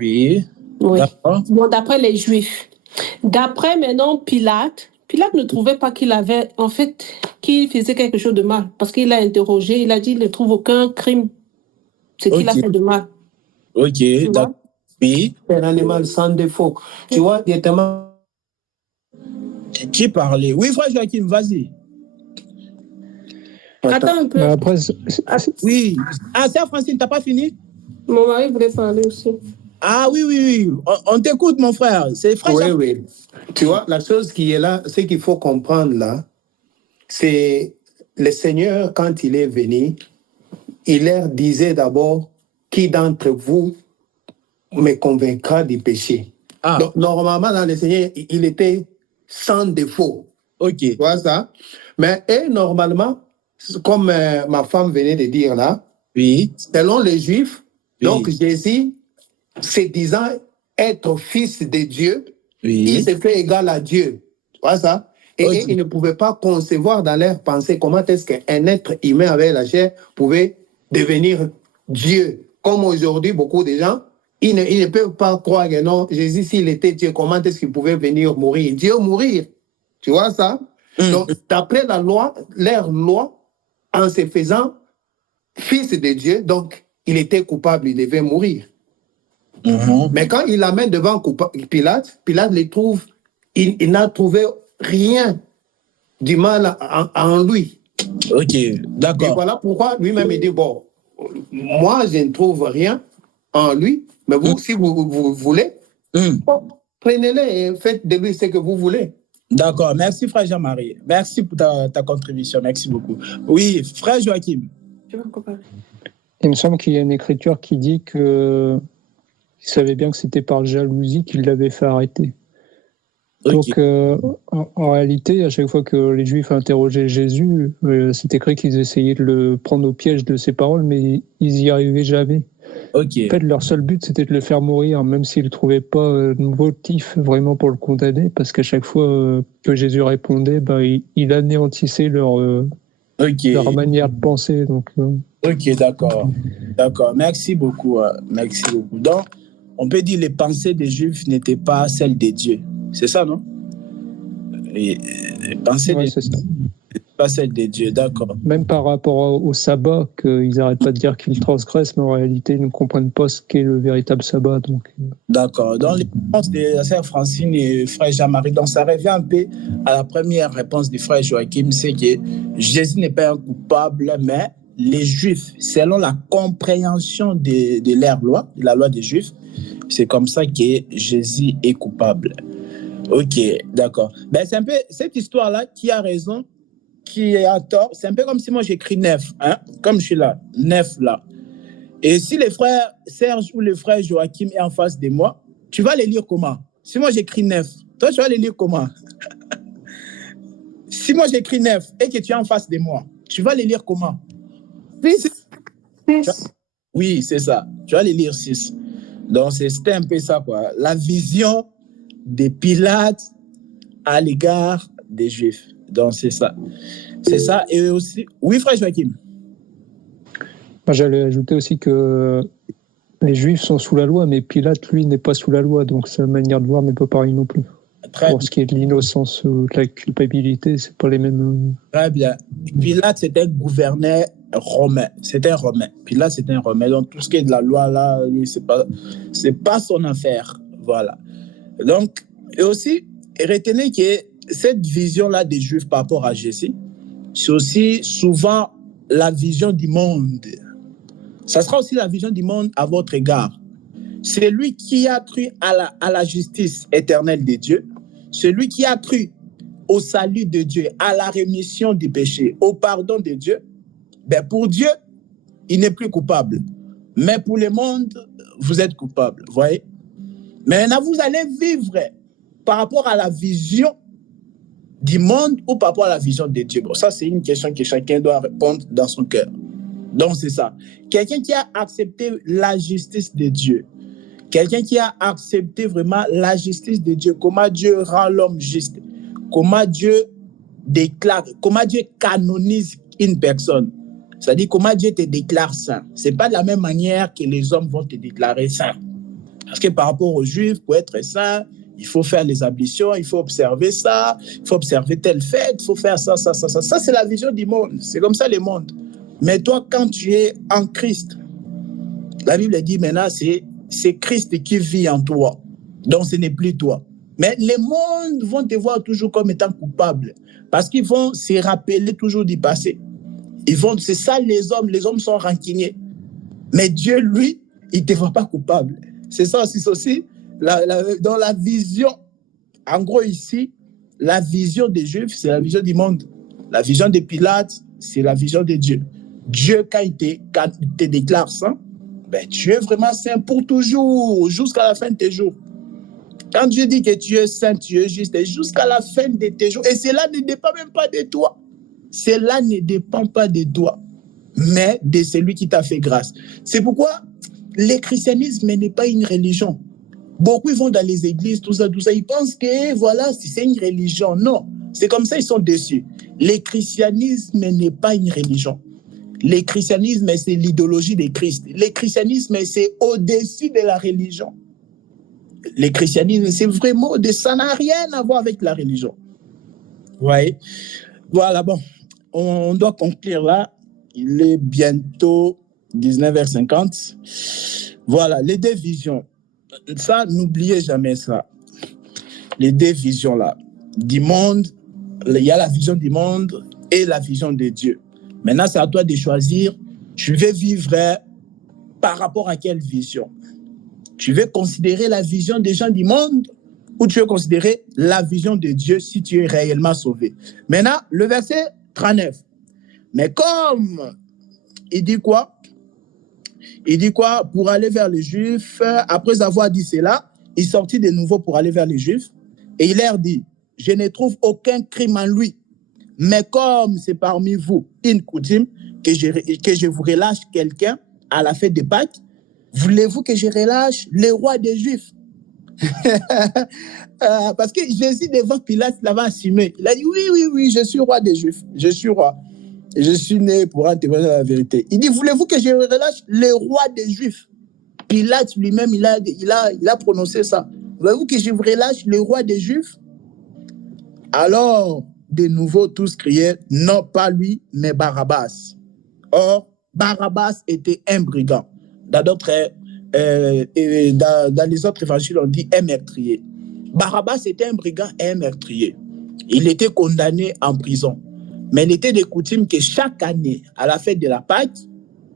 Oui. D'accord. Bon, d'après les Juifs. D'après maintenant Pilate ne trouvait pas qu'il avait, en fait, qu'il faisait quelque chose de mal. Parce qu'il l'a interrogé, il a dit qu'il ne trouve aucun crime. C'est qu'il a fait de mal. Ok, d'accord. Oui. C'est un animal sans défaut. Tu vois, directement. Qui parlait? Oui, frère Joachim, vas-y. Attends un peu. Après, oui. Ah, c'est Francine, t'as pas fini? Mon mari voulait parler aussi. Ah oui. On t'écoute, mon frère. C'est frère. Oui. Tu vois, la chose qui est là, ce qu'il faut comprendre là, c'est le Seigneur, quand il est venu, il leur disait d'abord, qui d'entre vous me convaincra du péché? Donc, normalement, dans le Seigneur, il était sans défaut. Ok. Tu vois ça? Mais normalement, comme ma femme venait de dire là, oui. Selon les Juifs, oui. Donc Jésus, se disant être fils de Dieu, oui. Il s'est fait égal à Dieu. Tu vois ça? Et ils ne pouvaient pas concevoir dans leur pensée comment est-ce qu'un être humain avec la chair pouvait devenir Dieu. Comme aujourd'hui, beaucoup de gens, ils ne peuvent pas croire que non, Jésus, s'il était Dieu, comment est-ce qu'il pouvait venir mourir? Dieu mourir. Tu vois ça? Donc, d'après la loi, leur loi, en se faisant fils de Dieu, donc il était coupable, il devait mourir. Mais quand il l'amène devant Pilate les trouve, il n'a trouvé rien du mal en lui. Ok, d'accord. Et voilà pourquoi lui-même il dit, bon, moi je ne trouve rien en lui, mais vous, si vous voulez, prenez-le et faites de lui ce que vous voulez. D'accord, merci frère Jean-Marie. Merci pour ta contribution, merci beaucoup. Oui, frère Joachim. Il me semble qu'il y a une écriture qui dit qu'il savait bien que c'était par jalousie qu'il l'avait fait arrêter. Okay. Donc, en réalité, à chaque fois que les Juifs interrogeaient Jésus, c'est écrit qu'ils essayaient de le prendre au piège de ses paroles, mais ils n'y arrivaient jamais. Okay. En fait, leur seul but, c'était de le faire mourir, même s'ils ne trouvaient pas de motif vraiment pour le condamner, parce qu'à chaque fois que Jésus répondait, il anéantissait leur manière de penser. Donc, Ok, d'accord. Merci beaucoup. Donc, on peut dire que les pensées des Juifs n'étaient pas celles des dieux. C'est ça, non? Les pensées des Juifs n'étaient pas celles des dieux, d'accord. Même par rapport au sabbat, qu'ils n'arrêtent pas de dire qu'ils transgressent, mais en réalité, ils ne comprennent pas ce qu'est le véritable sabbat. Donc. D'accord. Dans les réponses de la sœur Francine et frère Jean-Marie, donc ça revient un peu à la première réponse du frère Joachim, c'est que Jésus n'est pas un coupable, mais les Juifs, selon la compréhension de leur loi, de la loi des Juifs, c'est comme ça que Jésus est coupable. Ok, d'accord. Ben, c'est un peu cette histoire-là qui a raison, qui a tort. C'est un peu comme si moi j'écris 9, hein, comme je suis là, 9 là. Et si le frère Serge ou le frère Joachim est en face de moi, tu vas les lire comment? Si moi j'écris 9, toi tu vas les lire comment? Si moi j'écris 9 et que tu es en face de moi, tu vas les lire comment? 6. Oui, c'est ça. Tu vas les lire 6. Donc, c'était un peu ça, quoi. La vision de Pilate à l'égard des Juifs. Donc, c'est ça. C'est ça. Et aussi... Oui, frère Joachim. Moi, j'allais ajouter aussi que les Juifs sont sous la loi, mais Pilate, lui, n'est pas sous la loi. Donc, sa manière de voir n'est pas pareille non plus. Pour ce qui est de l'innocence ou de la culpabilité, c'est pas les mêmes. Très bien. Pilate, c'était un gouverneur romain. C'était un romain. Pilate, c'était un romain. Donc, tout ce qui est de la loi, là, lui, c'est pas son affaire. Voilà. Donc, et aussi, retenez que cette vision-là des Juifs par rapport à Jésus, c'est aussi souvent la vision du monde. Ça sera aussi la vision du monde à votre égard. C'est lui qui a cru à la justice éternelle de Dieu, celui qui a cru au salut de Dieu, à la rémission du péché, au pardon de Dieu, ben pour Dieu, il n'est plus coupable. Mais pour le monde, vous êtes coupable. Voyez? Maintenant, vous allez vivre par rapport à la vision du monde ou par rapport à la vision de Dieu. Bon, ça, c'est une question que chacun doit répondre dans son cœur. Donc, c'est ça. Quelqu'un qui a accepté la justice de Dieu, quelqu'un qui a accepté vraiment la justice de Dieu, comment Dieu rend l'homme juste, comment Dieu déclare, comment Dieu canonise une personne. C'est-à-dire comment Dieu te déclare saint. Ce n'est pas de la même manière que les hommes vont te déclarer saint. Parce que par rapport aux Juifs, pour être saint, il faut faire les ablutions, il faut observer ça, il faut observer telle fête, il faut faire ça. Ça, c'est la vision du monde. C'est comme ça le monde. Mais toi, quand tu es en Christ, la Bible dit maintenant, c'est Christ qui vit en toi. Donc, ce n'est plus toi. Mais les mondes vont te voir toujours comme étant coupable. Parce qu'ils vont se rappeler toujours du passé. C'est ça les hommes sont rancuniers. Mais Dieu, lui, il ne te voit pas coupable. C'est ça aussi, dans la vision. En gros, ici, la vision des Juifs, c'est la vision du monde. La vision de Pilate, c'est la vision de Dieu. Dieu, quand il te déclare saint, ben, tu es vraiment saint pour toujours, jusqu'à la fin de tes jours. Quand Dieu dit que tu es saint, tu es juste, jusqu'à la fin de tes jours. Et cela ne dépend même pas de toi. Cela ne dépend pas de toi, mais de celui qui t'a fait grâce. C'est pourquoi le christianisme n'est pas une religion. Beaucoup vont dans les églises, tout ça. Ils pensent que voilà, c'est une religion. Non, c'est comme ça, ils sont déçus. Le christianisme n'est pas une religion. Le christianisme, c'est l'idéologie de Christ. Le christianisme, c'est au-dessus de la religion. Le christianisme, c'est vraiment, ça n'a rien à voir avec la religion. Ouais. Voilà, bon, on doit conclure là. Il est bientôt 19h50. Voilà, les deux visions. Ça, n'oubliez jamais ça. Les deux visions là. Du monde, il y a la vision du monde et la vision de Dieu. Maintenant, c'est à toi de choisir, tu veux vivre par rapport à quelle vision? Tu veux considérer la vision des gens du monde ou tu veux considérer la vision de Dieu si tu es réellement sauvé? Maintenant, le verset 39. Mais comme, il dit quoi? Il dit quoi? Pour aller vers les Juifs, après avoir dit cela, il sortit de nouveau pour aller vers les Juifs et il leur dit, je ne trouve aucun crime en lui. Mais comme c'est parmi vous une coutume que je vous relâche quelqu'un à la fête de Pâques, voulez-vous que je relâche le roi des Juifs? Parce que Jésus, devant Pilate, l'avait assumé. Il a dit, oui, je suis roi des Juifs. Je suis roi. Je suis né pour en témoigner la vérité. Il dit, voulez-vous que je relâche le roi des Juifs? Pilate lui-même, il a prononcé ça. Voulez-vous que je vous relâche le roi des Juifs? Alors, de nouveau, tous criaient, non pas lui, mais Barabbas. Or, Barabbas était un brigand. Dans les autres évangiles, on dit un meurtrier. Barabbas était un brigand et un meurtrier. Il était condamné en prison. Mais il était de coutume que chaque année, à la fête de la Pâque,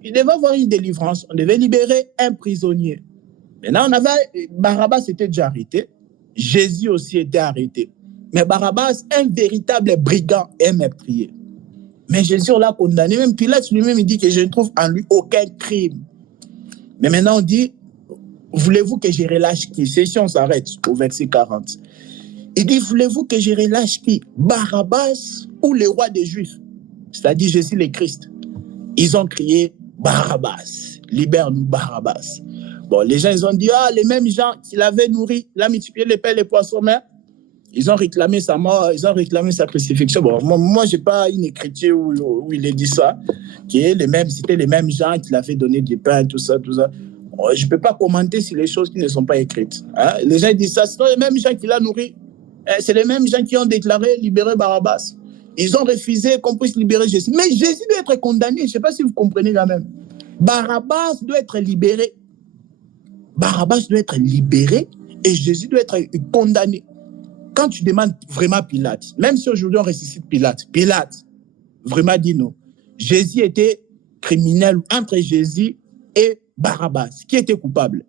il devait avoir une délivrance. On devait libérer un prisonnier. Maintenant, Barabbas était déjà arrêté. Jésus aussi était arrêté. Mais Barabbas, un véritable brigand et meurtrier. Mais Jésus, on l'a condamné. Même Pilate lui-même, il dit que je ne trouve en lui aucun crime. Mais maintenant, on dit, voulez-vous que je relâche qui? C'est si on s'arrête au verset 40. Il dit, voulez-vous que je relâche qui? Barabbas ou le roi des Juifs? C'est-à-dire Jésus le Christ. Ils ont crié, Barabbas, libère-nous Barabbas. Bon, les gens, ils ont dit, les mêmes gens qui l'avaient nourri, il a multiplié les pains et les poissons, mais Ils ont réclamé sa mort, ils ont réclamé sa crucifixion. Bon, moi je n'ai pas une écriture où il est dit ça, c'était les mêmes gens qui l'avaient donné du pain, tout ça. Je ne peux pas commenter sur les choses qui ne sont pas écrites. Hein? Les gens disent ça, ce sont les mêmes gens qui l'ont nourri. C'est les mêmes gens qui ont déclaré libérer Barabbas. Ils ont refusé qu'on puisse libérer Jésus. Mais Jésus doit être condamné. Je ne sais pas si vous comprenez quand même. Barabbas doit être libéré. Barabbas doit être libéré et Jésus doit être condamné. Quand tu demandes vraiment Pilate, même si aujourd'hui on ressuscite Pilate vraiment dit non. Jésus était criminel entre Jésus et Barabbas. Qui était coupable?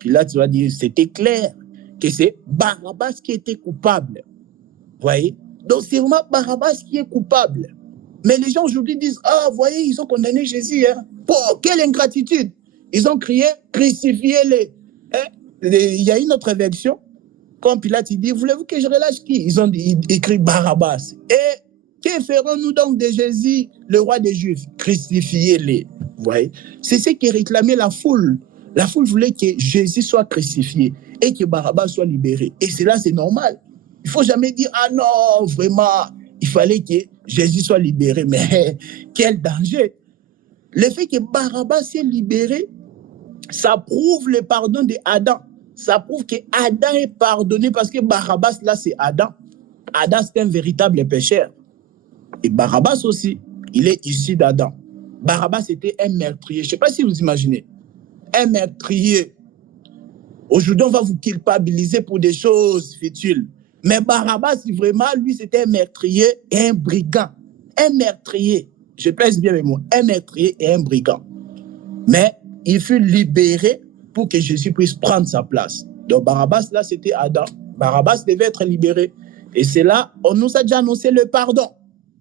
Pilate va dire, c'était clair que c'est Barabbas qui était coupable. Vous voyez? Donc c'est vraiment Barabbas qui est coupable. Mais les gens aujourd'hui disent, vous voyez, ils ont condamné Jésus. Hein? Quelle ingratitude! Ils ont crié, crucifiez-les. Hein? Il y a une autre version. Quand Pilate dit, voulez-vous que je relâche qui? Ils ont écrit Barabbas. Et que ferons-nous donc de Jésus, le roi des Juifs? Crucifiez-les. Vous voyez? C'est ce qui réclamait la foule. La foule voulait que Jésus soit crucifié et que Barabbas soit libéré. Et cela, c'est normal. Il ne faut jamais dire, non, vraiment, il fallait que Jésus soit libéré. Mais quel danger! Le fait que Barabbas soit libéré, ça prouve le pardon d'Adam. Ça prouve que Adam est pardonné parce que Barabbas, là, c'est Adam. Adam, c'est un véritable pécheur. Et Barabbas aussi, il est issu d'Adam. Barabbas était un meurtrier. Je ne sais pas si vous imaginez. Un meurtrier. Aujourd'hui, on va vous culpabiliser pour des choses futiles. Mais Barabbas, vraiment, lui, c'était un meurtrier et un brigand. Un meurtrier. Je pèse bien mes mots. Un meurtrier et un brigand. Mais il fut libéré pour que Jésus puisse prendre sa place. Donc Barabbas, là, c'était Adam. Barabbas devait être libéré. Et c'est là, on nous a déjà annoncé le pardon.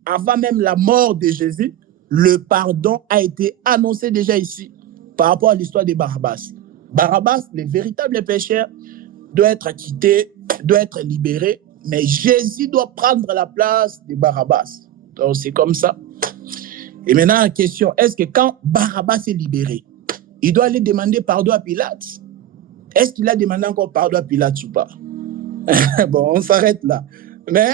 Avant même la mort de Jésus, le pardon a été annoncé déjà ici par rapport à l'histoire de Barabbas. Barabbas, le véritable pécheur, doit être acquitté, doit être libéré, mais Jésus doit prendre la place de Barabbas. Donc c'est comme ça. Et maintenant, la question, est-ce que quand Barabbas est libéré, il doit aller demander pardon à Pilate? Est-ce qu'il a demandé encore pardon à Pilate ou pas? Bon, on s'arrête là. Mais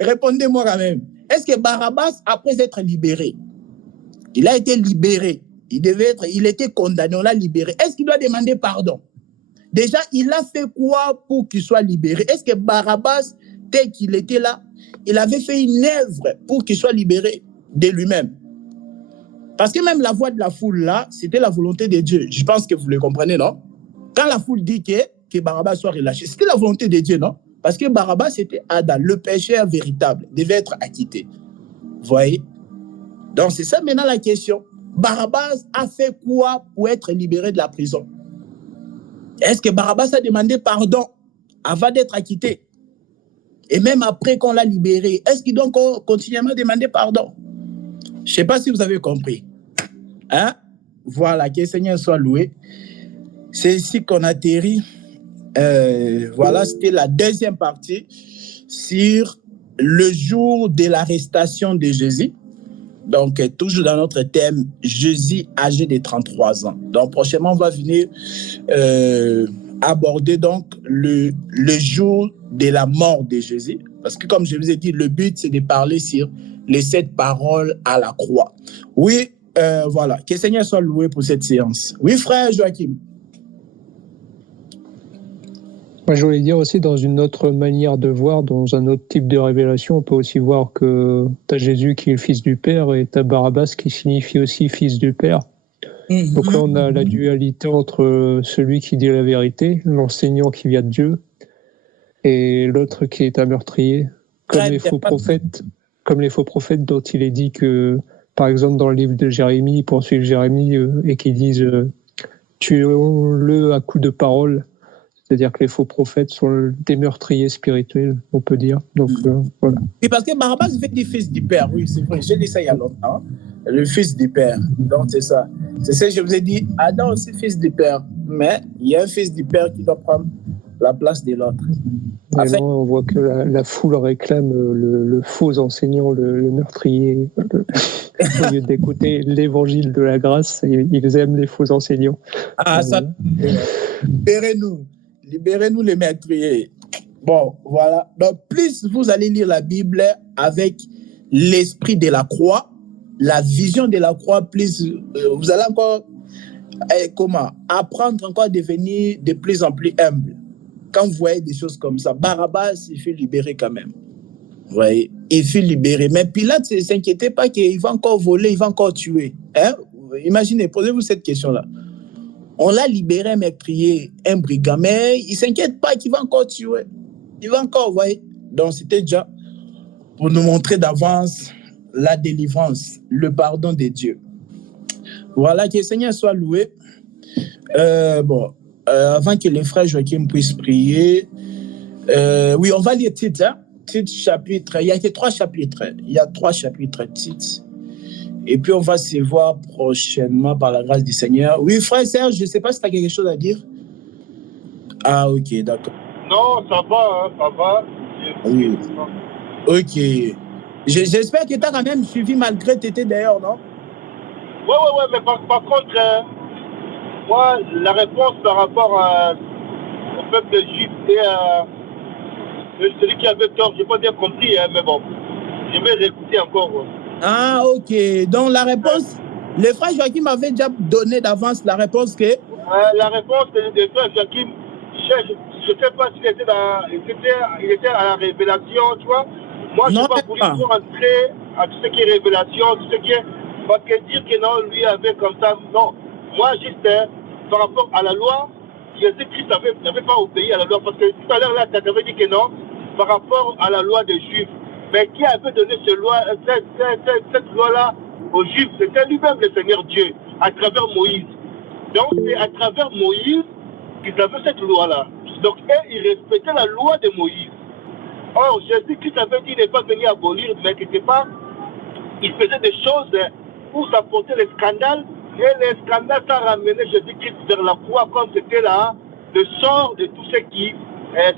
répondez-moi quand même. Est-ce que Barabbas, après être libéré, il a été libéré, il était condamné, on l'a libéré. Est-ce qu'il doit demander pardon? Déjà, il a fait quoi pour qu'il soit libéré? Est-ce que Barabbas, tel qu'il était là, il avait fait une œuvre pour qu'il soit libéré de lui-même? Parce que même la voix de la foule là, c'était la volonté de Dieu. Je pense que vous le comprenez, non? Quand la foule dit que Barabbas soit relâché, c'était la volonté de Dieu, non? Parce que Barabbas, c'était Adam, le pécheur véritable, devait être acquitté. Vous voyez? Donc c'est ça maintenant la question. Barabbas a fait quoi pour être libéré de la prison? Est-ce que Barabbas a demandé pardon avant d'être acquitté? Et même après qu'on l'a libéré, est-ce qu'il doit continuellement demander pardon? Je ne sais pas si vous avez compris. Hein? Voilà, que le Seigneur soit loué. C'est ici qu'on atterrit. Voilà, c'était la deuxième partie sur le jour de l'arrestation de Jésus. Donc, toujours dans notre thème, Jésus âgé de 33 ans. Donc, prochainement, on va venir aborder donc le jour de la mort de Jésus. Parce que, comme je vous ai dit, le but, c'est de parler sur les 7 paroles à la croix. Oui, voilà. Que le Seigneur soit loué pour cette séance. Oui, frère Joachim. Moi, je voulais dire aussi, dans une autre manière de voir, dans un autre type de révélation, on peut aussi voir que tu as Jésus qui est le fils du Père et tu as Barabbas qui signifie aussi fils du Père. Donc là, on a la dualité entre celui qui dit la vérité, l'enseignant qui vient de Dieu, et l'autre qui est un meurtrier, comme les faux prophètes dont il est dit que, par exemple, dans le livre de Jérémie, ils poursuivent Jérémie et qui disent tuons-le à coups de parole. C'est-à-dire que les faux prophètes sont des meurtriers spirituels, on peut dire. Donc, voilà. Et parce que Barabbas fait du fils du Père, oui, c'est vrai. J'ai dit ça il y a longtemps. Le fils du Père. Donc, c'est ça. C'est ça que je vous ai dit. Adam aussi fils du Père. Mais il y a un fils du Père qui doit prendre la place de l'autre. Et là, on voit que la foule réclame le faux enseignant, le meurtrier. Au lieu d'écouter l'évangile de la grâce, ils aiment les faux enseignants. Ah, ça. Libérez-nous les meurtriers. Bon, voilà. Donc, plus vous allez lire la Bible avec l'esprit de la croix, la vision de la croix, plus vous allez encore apprendre encore à devenir de plus en plus humble. Quand vous voyez des choses comme ça, Barabbas, il fut libéré quand même. Vous voyez, il fut libéré. Mais Pilate ne s'inquiétait pas qu'il va encore voler, il va encore tuer. Hein? Imaginez, posez-vous cette question-là. On l'a libéré, meurtrier, un brigand, mais il ne s'inquiète pas qu'il va encore tuer. Il va encore, vous voyez. Donc, c'était déjà pour nous montrer d'avance la délivrance, le pardon de Dieu. Voilà, que le Seigneur soit loué. Avant que les frères Joachim puissent prier, oui, on va lire Tite, hein? Tite chapitre, il y a que 3 chapitres. Il y a 3 chapitres Tite. Et puis, on va se voir prochainement par la grâce du Seigneur. Oui, frère Serge, je ne sais pas si tu as quelque chose à dire. Ah, ok, d'accord. Non, ça va, hein, ça va. Oui. Ok. J'espère que tu as quand même suivi malgré que tu étais dehors, non? Oui, mais par contre, moi, la réponse par rapport au peuple juif et celui qui avait tort, je n'ai pas bien compris, hein, mais bon, je vais réécouter encore. Ah, ok. Donc, la réponse, le frère Joachim avait déjà donné d'avance la réponse que... La réponse du frère Joachim, je ne sais pas s'il était il était à la révélation, tu vois. Moi, je n'ai pas voulu rentrer à tout ce qui est révélation, tout ce qui est... Parce que dire que non, lui avait comme ça, non. Moi, juste par rapport à la loi, Jésus-Christ n'avait pas obéi à la loi. Parce que tout à l'heure, là, tu avais dit que non, par rapport à la loi des Juifs. Mais qui avait donné cette loi-là aux Juifs? C'était lui-même le Seigneur Dieu, à travers Moïse. Donc, c'est à travers Moïse qu'ils avaient cette loi-là. Donc, ils respectaient la loi de Moïse. Or, Jésus-Christ avait dit qu'il n'est pas venu abolir, mais qu'il n'était pas... Il faisait des choses pour s'apporter les scandales. Et les scandales, ça ramenait Jésus-Christ vers la croix, comme c'était là le sort de tous ceux qui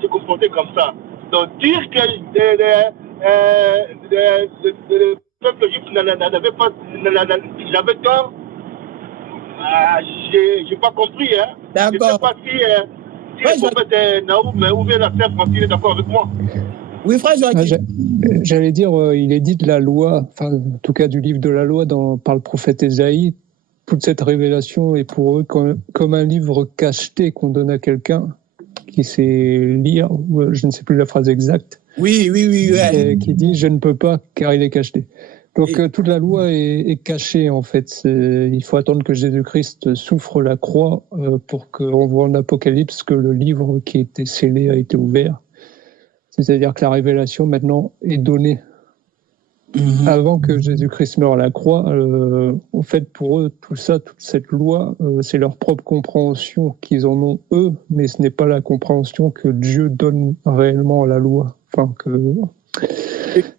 se comportaient comme ça. Donc, dire que le peuple juif n'avait tort, j'ai pas compris. Hein. D'accord. Je ne sais pas si le prophète Naoum ou bien la sœur Francine est d'accord avec moi. Oui, frère Joachim. J'allais dire, il est dit de la loi, enfin, en tout cas du livre de la loi par le prophète Ésaïe, toute cette révélation est pour eux comme un livre cacheté qu'on donne à quelqu'un qui sait lire, je ne sais plus la phrase exacte. Oui. Qui dit « je ne peux pas car il est cacheté ». Donc toute la loi est cachée en fait. Il faut attendre que Jésus-Christ souffre la croix pour qu'on voit en Apocalypse que le livre qui était scellé a été ouvert. C'est-à-dire que la révélation maintenant est donnée. Avant que Jésus-Christ meure à la croix, en fait, pour eux, tout ça, toute cette loi, c'est leur propre compréhension qu'ils en ont eux, mais ce n'est pas la compréhension que Dieu donne réellement à la loi. Enfin,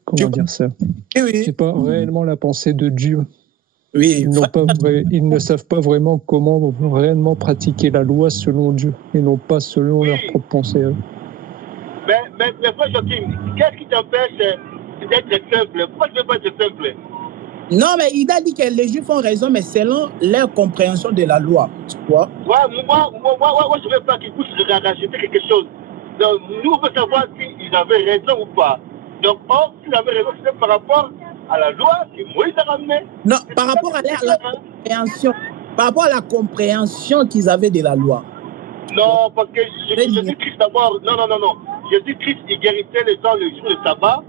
comment dire ça? C'est pas réellement la pensée de Dieu. Oui. Ils ne savent pas vraiment comment réellement pratiquer la loi selon Dieu, et non pas selon leur propre pensée. Mais frère Joachim, qu'est-ce qui t'empêche d'être simple? Pourquoi tu ne veux pas être simple? Non, mais il a dit que les Juifs ont raison, mais selon leur compréhension de la loi. Tu vois? Moi, je ne veux pas qu'ils puissent rajouter quelque chose. Donc, nous, on veut savoir s'ils avaient raison ou pas. Donc, s'ils avaient raison, c'est par rapport à la loi que Moïse a ramenée. Non, par rapport à la compréhension. Par rapport à la compréhension qu'ils avaient de la loi. Non, parce que Jésus-Christ d'abord, non. Jésus-Christ, il guérissait les gens le jour du sabbat.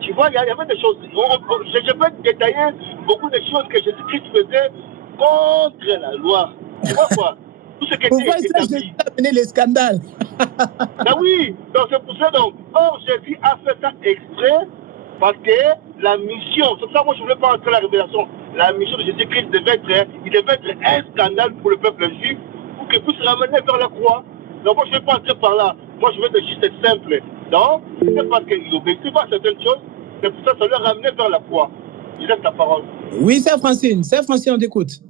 Tu vois, il y avait des choses. Je peux détailler beaucoup de choses que Jésus-Christ faisait contre la loi. Tu vois quoi? Tout ce qui était établi. Jésus a mené les scandales. Ben oui, donc c'est pour ça. Donc, Jésus a fait ça exprès parce que la mission, c'est pour ça moi je ne voulais pas entrer dans la révélation. La mission de Jésus-Christ devait être un scandale pour le peuple juif pour qu'il puisse ramener vers la croix. Donc moi je ne vais pas entrer par là. Moi je veux juste être simple. Donc, c'est parce qu'ils n'obéissaient pas à certaines choses, c'est pour ça que ça leur ramenait vers la croix. Je laisse ta parole. Oui, c'est Francine, on t'écoute.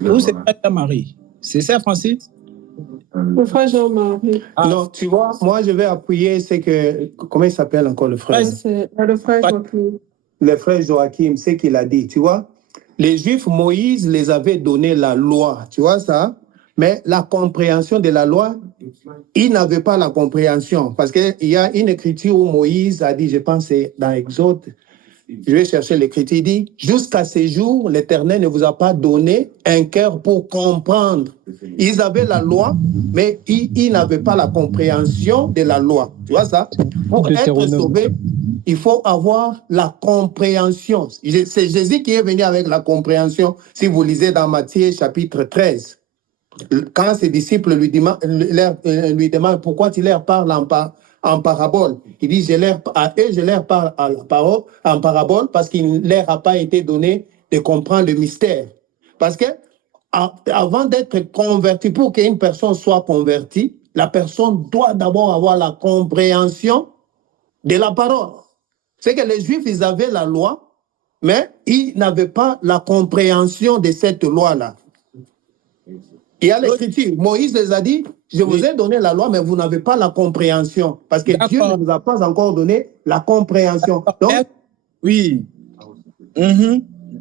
Où c'est Frère Marie? C'est ça, Francine? Le frère Jean-Marie. Non, tu vois, moi je vais appuyer, c'est que, comment il s'appelle encore le frère? C'est le frère Joachim. Le frère Joachim, c'est qu'il a dit, tu vois, les Juifs, Moïse les avait donné la loi, tu vois ça? Mais la compréhension de la loi, il n'avait pas la compréhension. Parce qu'il y a une écriture où Moïse a dit, je pense c'est dans Exode, je vais chercher l'écriture, il dit, jusqu'à ce jour, l'Éternel ne vous a pas donné un cœur pour comprendre. Ils avaient la loi, mais ils n'avaient pas la compréhension de la loi. Tu vois ça? Pour être sauvé, il faut avoir la compréhension. C'est Jésus qui est venu avec la compréhension. Si vous lisez dans Matthieu chapitre 13, quand ses disciples lui demandent pourquoi tu leur parles en parabole, il dit, à eux, je leur parle en parabole parce qu'il ne leur a pas été donné de comprendre le mystère. Parce que avant d'être converti, pour qu'une personne soit convertie, la personne doit d'abord avoir la compréhension de la parole. C'est que les Juifs, ils avaient la loi, mais ils n'avaient pas la compréhension de cette loi-là. Il y a l'écriture. Moïse les a dit, je vous ai donné la loi, mais vous n'avez pas la compréhension. Parce que Dieu ne vous a pas encore donné la compréhension. Donc, oui.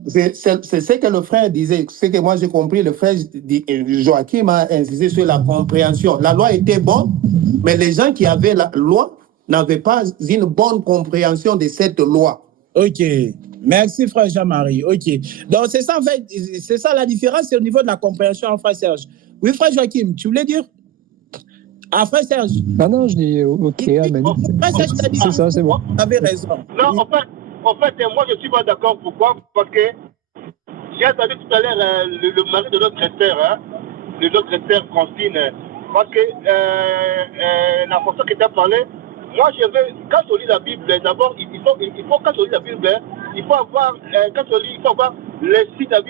C'est ce que le frère disait. Ce que moi j'ai compris, le frère Joachim a insisté sur la compréhension. La loi était bonne, mais les gens qui avaient la loi n'avaient pas une bonne compréhension de cette loi. Ok. Merci, frère Jean-Marie. Ok. Donc, c'est ça, en fait, c'est ça la différence, c'est au niveau de la compréhension, frère Serge. Oui, frère Joachim, tu voulais dire? Ah, frère Serge. Ah non, je dis ok, amen. Frère Serge, t'as dit, c'est ça, c'est bon. Tu avais raison. Non, en fait, moi, je ne suis pas d'accord. Pourquoi? Parce que j'ai entendu tout à l'heure le mari de notre sœur, de notre sœur Francine, parce que la personne qui t'a parlé, moi, quand on lit la Bible, d'abord, il faut quand on lit la Bible, il faut avoir, il faut avoir l'esprit de la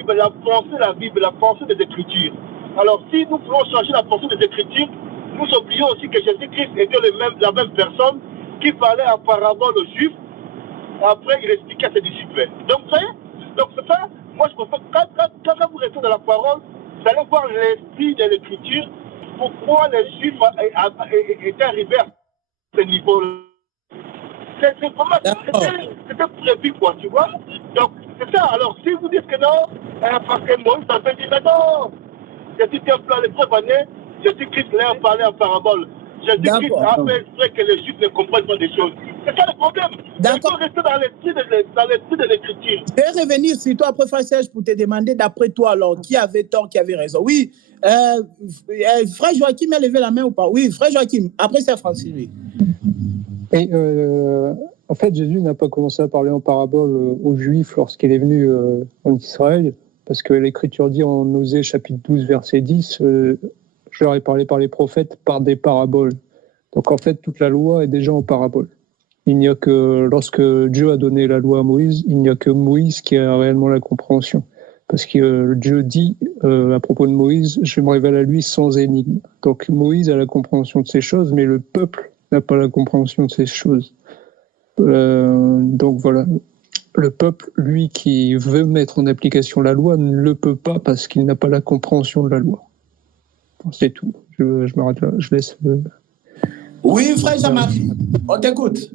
Bible, la pensée des Écritures. Alors, si nous voulons changer la pensée des Écritures, nous oublions aussi que Jésus-Christ était la même personne qui parlait en parabole aux Juifs. Après, il expliquait à ses disciples. Donc, c'est ça. Moi, je pense que quand vous restez dans la parole, vous allez voir l'esprit de l'Écriture, pourquoi les Juifs étaient arrivés à ce niveau-là. C'est vraiment, c'était prévu, quoi, tu vois. Donc, c'est ça. Alors, si vous dites que non, parce que Moïse a fait dire, mais non, Jésus-Christ a plein les preuves années, Jésus-Christ leur parlait en parabole. Jésus-Christ a fait exprès que les Juifs ne comprennent pas des choses. C'est ça le problème. Il faut rester dans l'esprit de l'Écriture. Je vais revenir sur toi après, frère Serge, pour te demander, d'après toi, alors, qui avait tort, qui avait raison. Oui, frère Joachim a levé la main ou pas? Oui, frère Joachim, après c'est Francis, oui. Et en fait, Jésus n'a pas commencé à parler en parabole aux Juifs lorsqu'il est venu en Israël, parce que l'Écriture dit en Osée chapitre 12, verset 10, je leur ai parlé par les prophètes par des paraboles. Donc en fait, toute la loi est déjà en parabole. Il n'y a que, lorsque Dieu a donné la loi à Moïse, il n'y a que Moïse qui a réellement la compréhension. Parce que Dieu dit à propos de Moïse, je me révèle à lui sans énigme. Donc Moïse a la compréhension de ces choses, mais le peuple n'a pas la compréhension de ces choses. Donc voilà, le peuple, lui, qui veut mettre en application la loi, ne le peut pas parce qu'il n'a pas la compréhension de la loi. C'est tout. Je m'arrête là. Je laisse. Oui, frère Jean-Marie, on t'écoute.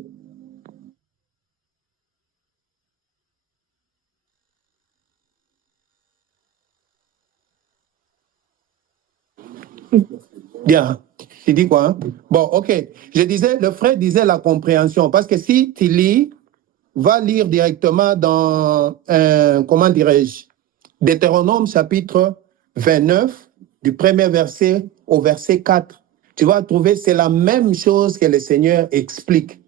Bien. Tu dis quoi? Bon, ok. Je disais, le frère disait la compréhension. Parce que si tu lis, va lire directement dans, comment dirais-je, Deutéronome chapitre 29, du premier verset au verset 4. Tu vas trouver, c'est la même chose que le Seigneur explique.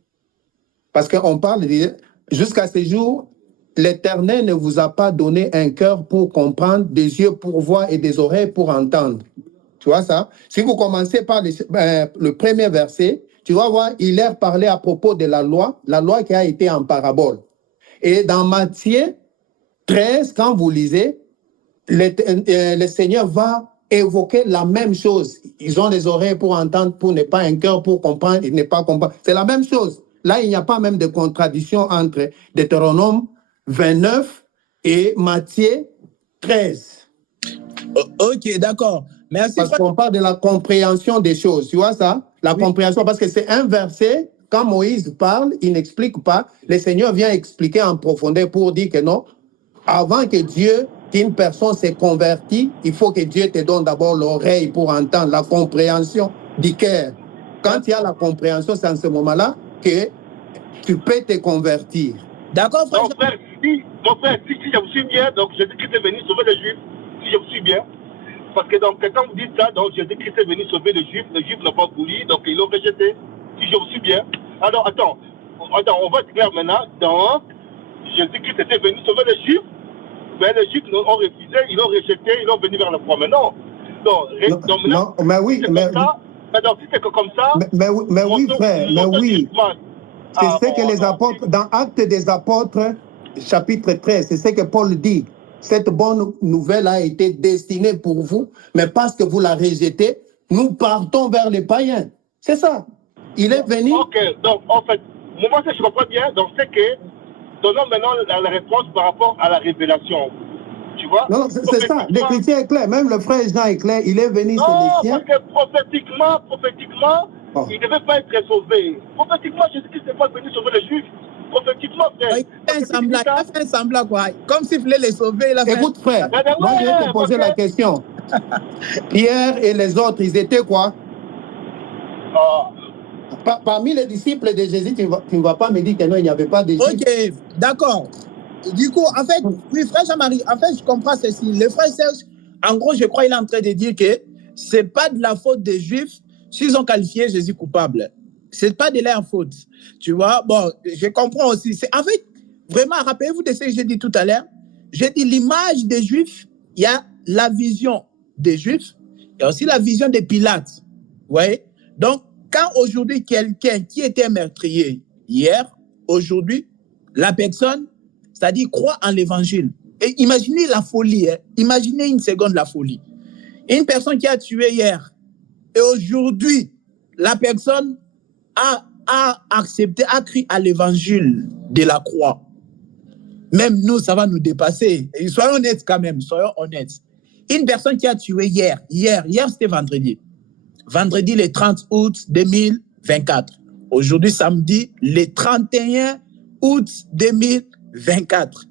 Parce qu'on parle, jusqu'à ce jour, l'Éternel ne vous a pas donné un cœur pour comprendre, des yeux pour voir et des oreilles pour entendre. Tu vois ça? Si vous commencez par le premier verset, tu vas voir, il leur parlait à propos de la loi qui a été en parabole. Et dans Matthieu 13, quand vous lisez, le Seigneur va évoquer la même chose. Ils ont les oreilles pour entendre, pour ne pas un cœur pour comprendre et ne pas comprendre. C'est la même chose. Là, il n'y a pas même de contradiction entre Deutéronome 29 et Matthieu 13. Ok, d'accord. Merci. Parce qu'on parle de la compréhension des choses. Tu vois ça? La compréhension, parce que c'est un verset, quand Moïse parle, il n'explique pas. Le Seigneur vient expliquer en profondeur pour dire que non, avant que Dieu qu'une personne s'est convertie, il faut que Dieu te donne d'abord l'oreille pour entendre la compréhension du cœur. Quand il y a la compréhension, c'est en ce moment-là que tu peux te convertir. D'accord, frère? Mon frère, si je vous suis bien, donc Jésus-Christ est venu sauver les Juifs, si je vous suis bien. Parce que donc, quand vous dites ça, donc Jésus-Christ est venu sauver les Juifs n'ont pas voulu, donc ils l'ont rejeté, si je vous suis bien. Alors, attends, on va être clair maintenant. Donc, Jésus-Christ était venu sauver les Juifs, mais les Juifs ont refusé, ils l'ont rejeté, ils l'ont venu vers la foi. Mais non. Non, mais oui, mais donc, si c'est comme ça. Mais oui, frère, mais oui. C'est ce que les apôtres, dans Actes des Apôtres, chapitre 13, c'est ce que Paul dit. Cette bonne nouvelle a été destinée pour vous, mais parce que vous la rejetez, nous partons vers les païens. C'est ça. Il est venu. Ok, donc en fait, moi, si je comprends bien, donc c'est que, donnons maintenant la réponse par rapport à la révélation. Tu vois? Non, c'est ça. Le chrétien est clair. Même le frère Jean est clair. Il est venu sur les siens. Non, parce que prophétiquement, il ne devait pas être sauvé. Prophétiquement, Jésus-Christ n'est pas venu sauver les Juifs. Prophétiquement, frère. Il a fait un semblant, quoi. Comme s'il voulait les sauver. Écoute, frère, moi, je vais te poser la question. Pierre et les autres, ils étaient quoi? Parmi les disciples de Jésus, tu ne vas pas me dire que non, il n'y avait pas de Juifs. Ok, d'accord. Du coup, en fait, oui, frère Jean-Marie, en fait, je comprends ceci. Le frère Serge, en gros, je crois qu'il est en train de dire que ce n'est pas de la faute des Juifs s'ils ont qualifié Jésus coupable. Ce n'est pas de leur faute. Tu vois, bon, je comprends aussi. En fait, vraiment, rappelez-vous de ce que j'ai dit tout à l'heure. J'ai dit l'image des Juifs, il y a la vision des Juifs, il y a aussi la vision des Pilates. Vous voyez? Donc, quand aujourd'hui, quelqu'un qui était meurtrier hier, aujourd'hui, la personne, c'est-à-dire croit en l'évangile. Et imaginez la folie, hein? Imaginez une seconde la folie. Une personne qui a tué hier, et aujourd'hui, la personne a accepté, a cru à l'évangile de la croix. Même nous, ça va nous dépasser. Et soyons honnêtes quand même, soyons honnêtes. Une personne qui a tué hier c'était vendredi. Vendredi, le 30 août 2024. Aujourd'hui, samedi, le 31 août 2024.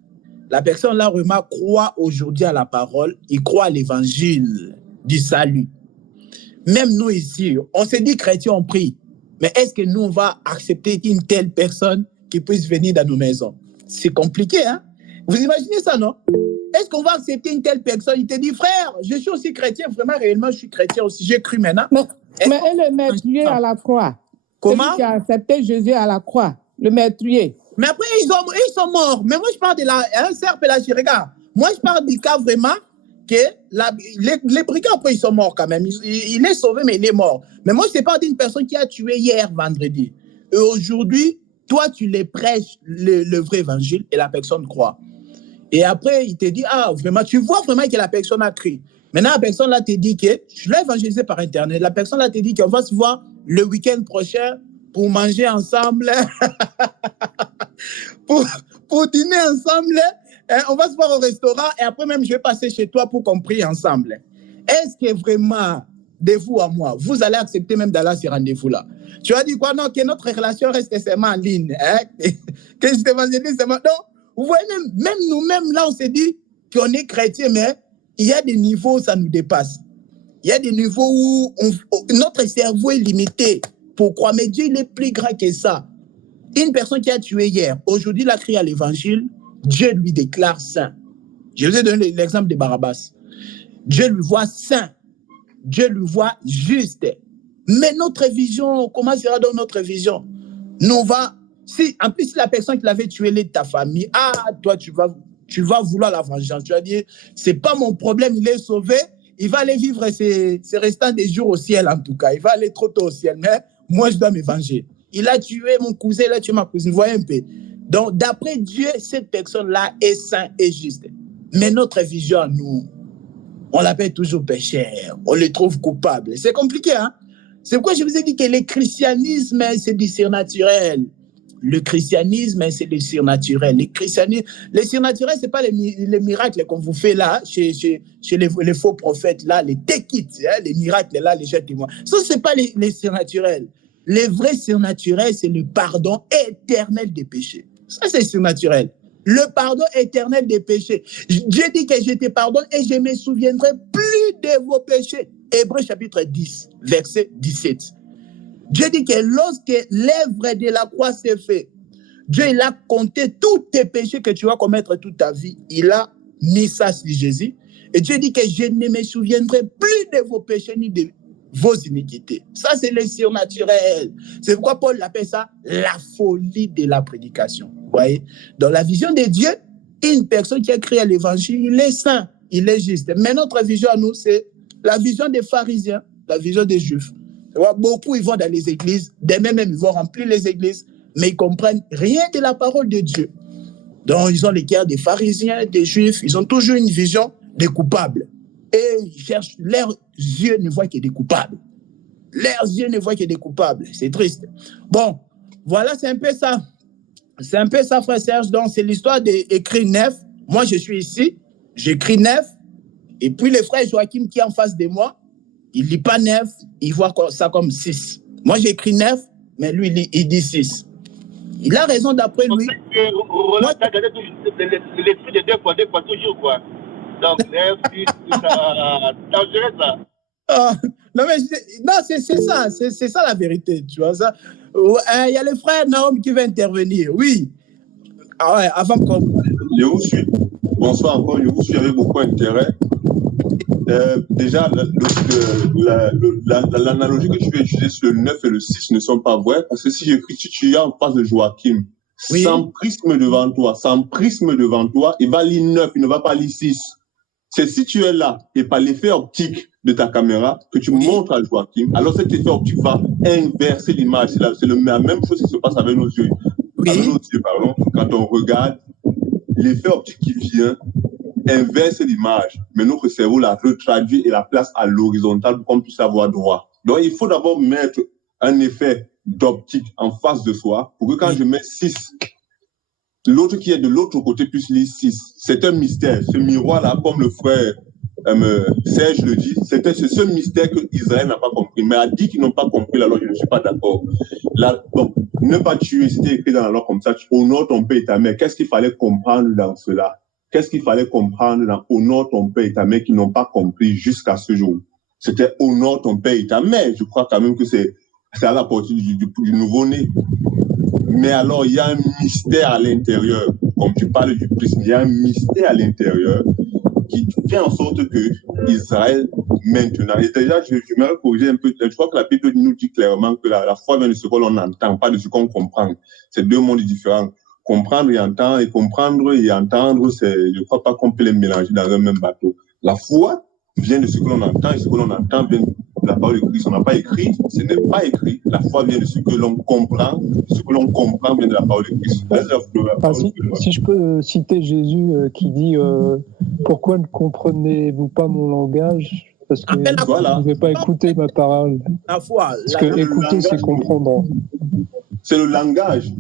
La personne là, vraiment, croit aujourd'hui à la parole, il croit à l'évangile du salut. Même nous ici, on se dit chrétiens, on prie. Mais est-ce que nous, on va accepter une telle personne qui puisse venir dans nos maisons? C'est compliqué, hein? Vous imaginez ça, non? Est-ce qu'on va accepter une telle personne? Il te dit, frère, je suis aussi chrétien, vraiment, réellement, je suis chrétien aussi, j'ai cru maintenant. Mais le meurtrier à la croix. Comment? Celui qui a accepté Jésus à la croix, le meurtrier. Mais après, ils sont morts. Mais moi, je parle de la sœur Pélagie. Regarde, moi, je parle du cas vraiment que les brigands, après, ils sont morts quand même. Il est sauvé, mais il est mort. Mais moi, je parle d'une personne qui a tué hier, vendredi. Et aujourd'hui, toi, tu les prêches le vrai évangile et la personne croit. Et après, il te dit, ah, vraiment, tu vois vraiment que la personne a cru. Maintenant, la personne là te dit que, je l'ai évangélisé par Internet, la personne là te dit qu'on va se voir le week-end prochain pour manger ensemble, pour dîner ensemble, on va se voir au restaurant et après même, je vais passer chez toi pour qu'on prie ensemble. Est-ce que vraiment, de vous à moi, vous allez accepter même d'aller à ce rendez-vous-là? Tu as dit quoi? Non, que notre relation reste seulement en ligne. Hein? Que je t'évangélise seulement. Non, vous voyez, même nous-mêmes, là, on s'est dit qu'on est chrétien, mais il y a des niveaux où ça nous dépasse. Il y a des niveaux où notre cerveau est limité pour croire. Mais Dieu, il est plus grand que ça. Une personne qui a tué hier, aujourd'hui, il a crié à l'évangile, Dieu lui déclare saint. Je vous ai donné l'exemple de Barabbas. Dieu lui voit saint. Dieu lui voit juste. Mais notre vision, comment sera donc notre vision? Nous, on va... en plus, la personne qui l'avait tué, de ta famille, ah, toi, tu vas vouloir la vengeance. Tu vas dire, c'est pas mon problème, il est sauvé. Il va aller vivre ses restants des jours au ciel, en tout cas. Il va aller trop tôt au ciel. Mais moi, je dois me venger. Il a tué mon cousin, il a tué ma cousine. Vous voyez un peu. Donc, d'après Dieu, cette personne-là est sainte et juste. Mais notre vision, nous, on l'appelle toujours pécheur. On le trouve coupable. C'est compliqué, hein? C'est pourquoi je vous ai dit que le christianisme, c'est du surnaturel. Le christianisme, c'est le surnaturel. Le surnaturel, ce n'est pas les miracles qu'on vous fait là, chez les faux prophètes, là, les téquites, hein, les miracles là, les jeunes témoins. Ça, ce n'est pas les surnaturels. Les vrais surnaturels, c'est le pardon éternel des péchés. Ça, c'est surnaturel. le pardon éternel des péchés. Dieu dit que je te pardonne et je ne me souviendrai plus de vos péchés. Hébreux chapitre 10, verset 17. Dieu dit que lorsque l'œuvre de la croix s'est faite, Dieu il a compté tous tes péchés que tu vas commettre toute ta vie. Il a mis ça sur Jésus. Et Dieu dit que je ne me souviendrai plus de vos péchés ni de vos iniquités. Ça, c'est le surnaturel. C'est pourquoi Paul appelle ça la folie de la prédication. Vous voyez? Dans la vision de Dieu, une personne qui a créé l'évangile, il est saint, il est juste. Mais notre vision à nous, c'est la vision des pharisiens, la vision des juifs. Beaucoup, ils vont dans les églises, demain même, ils vont remplir les églises, mais ils ne comprennent rien de la parole de Dieu. Donc, ils ont les cœurs des pharisiens, des juifs, ils ont toujours une vision des coupables. Et ils cherchent, leurs yeux ne voient que des coupables. Leurs yeux ne voient que des coupables. C'est triste. Bon, voilà, c'est un peu ça. C'est un peu ça, frère Serge. Donc, c'est l'histoire d'écrire 9. Moi, je suis ici, j'écris 9. Et puis, le frère Joachim qui est en face de moi, il ne lit pas 9, il voit ça comme 6. Moi, j'écris 9, mais lui, il dit 6. Il a raison d'après lui. Roland, tu as gardé l'esprit de 2 fois toujours, quoi. Donc, 9, 6, tout ça, t'as géré ça. Non, mais c'est ça la vérité, tu vois ça. Il y a le frère Naom qui va intervenir, oui. Ah ouais, avant qu'on... Je vous suis. Bonsoir encore, je vous suis avec beaucoup d'intérêt. Déjà, l'analogie que tu veux utiliser sur le 9 et le 6 ne sont pas vraies, parce que si j'écris, tu es en face de Joachim, oui. Sans prisme devant toi, il va lire 9, il ne va pas lire 6. C'est si tu es là, et par l'effet optique de ta caméra, que tu montres à Joachim, alors cet effet optique va inverser l'image. C'est la même chose qui se passe avec nos yeux. Oui. Avec nos yeux, pardon. Quand on regarde, l'effet optique qui vient inverse l'image, mais notre cerveau la retraduit et la place à l'horizontale pour qu'on puisse avoir droit. Donc, il faut d'abord mettre un effet d'optique en face de soi pour que quand je mets 6, l'autre qui est de l'autre côté puisse lire 6. C'est un mystère. Ce miroir-là, comme le frère Serge le dit, c'est ce mystère que Israël n'a pas compris. Mais a dit qu'ils n'ont pas compris, alors je ne suis pas d'accord. Donc, ne pas tuer, c'était écrit dans la loi comme ça, honore ton père et ta mère. Qu'est-ce qu'il fallait comprendre dans cela? Qu'est-ce qu'il fallait comprendre dans honore ton père et ta mère qui n'ont pas compris jusqu'à ce jour? C'était honore ton père et ta mère. Je crois quand même que c'est à la portée du nouveau-né. Mais alors, il y a un mystère à l'intérieur. Comme tu parles du prisme, il y a un mystère à l'intérieur qui fait en sorte que Israël, maintenant, et déjà, je vais corriger un peu, je crois que la Bible nous dit clairement que la foi vient de ce qu'on entend, pas de ce qu'on comprend. C'est 2 mondes différents. Comprendre et entendre, et comprendre et entendre, je ne crois pas qu'on peut les mélanger dans un même bateau. La foi vient de ce que l'on entend, et ce que l'on entend vient de la parole de Christ. On n'a pas écrit, ce n'est pas écrit. La foi vient de ce que l'on comprend, ce que l'on comprend vient de la parole de Christ. Si je peux citer Jésus qui dit pourquoi ne comprenez-vous pas mon langage? Parce que vous ne pouvez pas écouter ma parole. La foi. Parce que écouter, c'est comprendre. C'est le langage.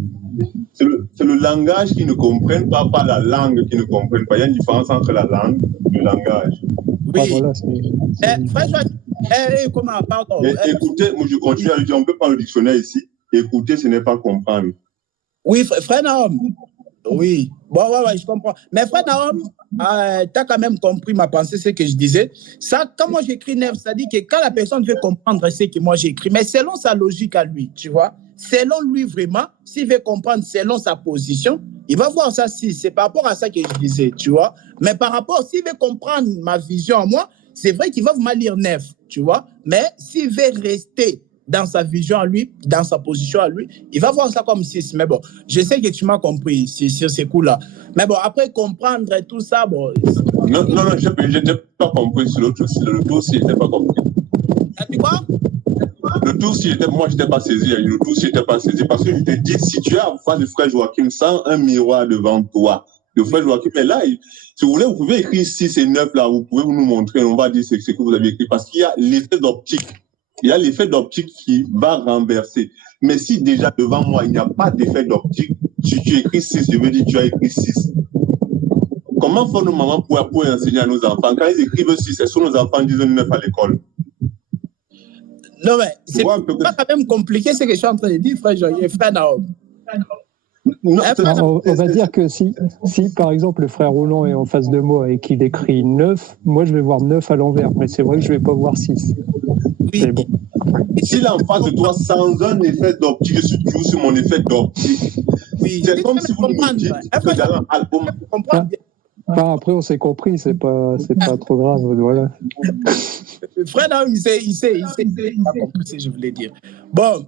C'est le langage qui ne comprennent pas la langue qui ne comprennent pas. Il y a une différence entre la langue et le langage. Oui. Comment, pardon. Écoutez, moi je continue à le dire, on ne peut pas le dictionnaire ici. Écouter, ce n'est pas comprendre. Oui, frère Naom. Oui. Bon, ouais, je comprends. Mais frère Naom, tu as quand même compris ma pensée, ce que je disais. Ça, quand moi j'écris 9, ça dit que quand la personne veut comprendre ce que moi j'écris, mais selon sa logique à lui, tu vois, selon lui vraiment, s'il veut comprendre selon sa position, il va voir ça si c'est par rapport à ça que je disais, tu vois. Mais par rapport, s'il veut comprendre ma vision à moi, c'est vrai qu'il va vraiment lire 9, tu vois. Mais s'il veut rester dans sa vision à lui, dans sa position à lui, il va voir ça comme 6. Mais bon, je sais que tu m'as compris sur ces coups-là. Mais bon, après comprendre tout ça, bon... Non, je n'ai pas compris sur l'autre. Le tout, si je n'ai pas compris. Tu vois? Le tout, moi, je n'étais pas saisi. Le tout, si je n'étais pas saisi. Parce que je te dis, si tu es en face du frère Joachim sans un miroir devant toi, le frère Joachim est là. Si vous voulez, vous pouvez écrire 6 et 9 là. Vous pouvez nous montrer. On va dire ce que vous avez écrit. Parce qu'il y a l'effet d'optique. Il y a l'effet d'optique qui va renverser. Mais si déjà devant moi, il n'y a pas d'effet d'optique, si tu écris 6, je veux dire tu as écrit 6. Comment font nos mamans pour enseigner à nos enfants? Quand ils écrivent 6, est-ce que nos enfants disent 9 à l'école? Non, mais c'est pas quand même compliqué ce que je suis en train de dire, frère Naom. Non, on va dire que si, par exemple, le frère Roland est en face de moi et qu'il écrit 9, moi, je vais voir 9 à l'envers. Mais c'est vrai que je ne vais pas voir 6. Oui. Bon. S'il est en face de toi sans un effet d'optique, je suis toujours sur mon effet d'optique. Oui. C'est comme si vous me dites que dans l'album... Après, on s'est compris, c'est pas trop grave, voilà. Frère, non, il sait pas compris ce que je voulais dire. Bon,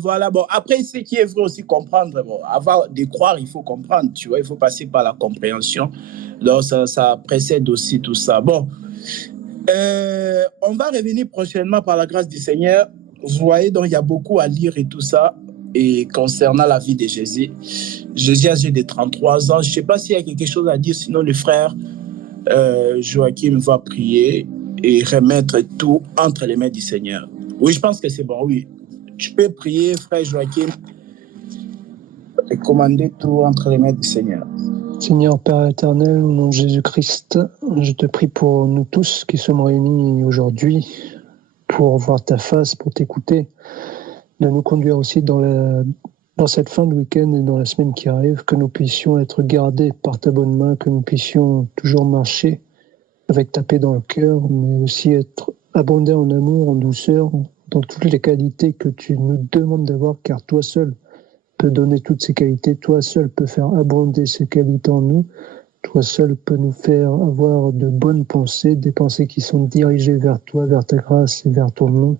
voilà, bon, après, ce qui est vrai aussi comprendre, bon, avant de croire, il faut comprendre, tu vois, il faut passer par la compréhension. Donc, ça précède aussi tout ça. Bon, on va revenir prochainement par la grâce du Seigneur. Vous voyez, donc, il y a beaucoup à lire et tout ça. Et concernant la vie de Jésus, Jésus âgé de 33 ans, je ne sais pas s'il y a quelque chose à dire, sinon le frère Joachim va prier et remettre tout entre les mains du Seigneur. Oui, je pense que c'est bon, oui. Tu peux prier, frère Joachim, et commander tout entre les mains du Seigneur. Seigneur Père éternel, au nom de Jésus-Christ, je te prie pour nous tous qui sommes réunis aujourd'hui pour voir ta face, pour t'écouter, de nous conduire aussi dans cette fin de week-end et dans la semaine qui arrive, que nous puissions être gardés par ta bonne main, que nous puissions toujours marcher avec ta paix dans le cœur, mais aussi être abondés en amour, en douceur, dans toutes les qualités que tu nous demandes d'avoir, car toi seul peux donner toutes ces qualités, toi seul peux faire abonder ces qualités en nous, toi seul peux nous faire avoir de bonnes pensées, des pensées qui sont dirigées vers toi, vers ta grâce et vers ton nom.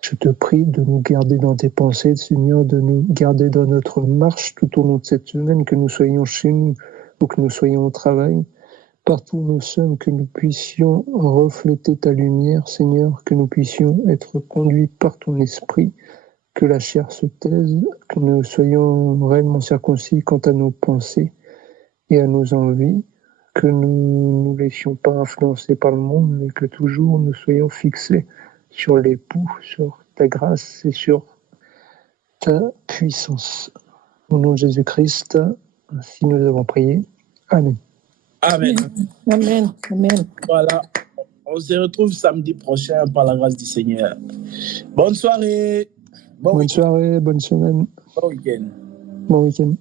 Je te prie de nous garder dans tes pensées, Seigneur, de nous garder dans notre marche tout au long de cette semaine, que nous soyons chez nous ou que nous soyons au travail. Partout où nous sommes, que nous puissions refléter ta lumière, Seigneur, que nous puissions être conduits par ton esprit, que la chair se taise, que nous soyons réellement circoncis quant à nos pensées et à nos envies, que nous ne nous laissions pas influencer par le monde, mais que toujours nous soyons fixés sur l'époux, sur ta grâce et sur ta puissance. Au nom de Jésus-Christ, ainsi nous avons prié. Amen. Amen. Amen. Amen. Voilà. On se retrouve samedi prochain par la grâce du Seigneur. Bonne soirée. Bonne soirée, bonne semaine. Bon week-end. Bon week-end.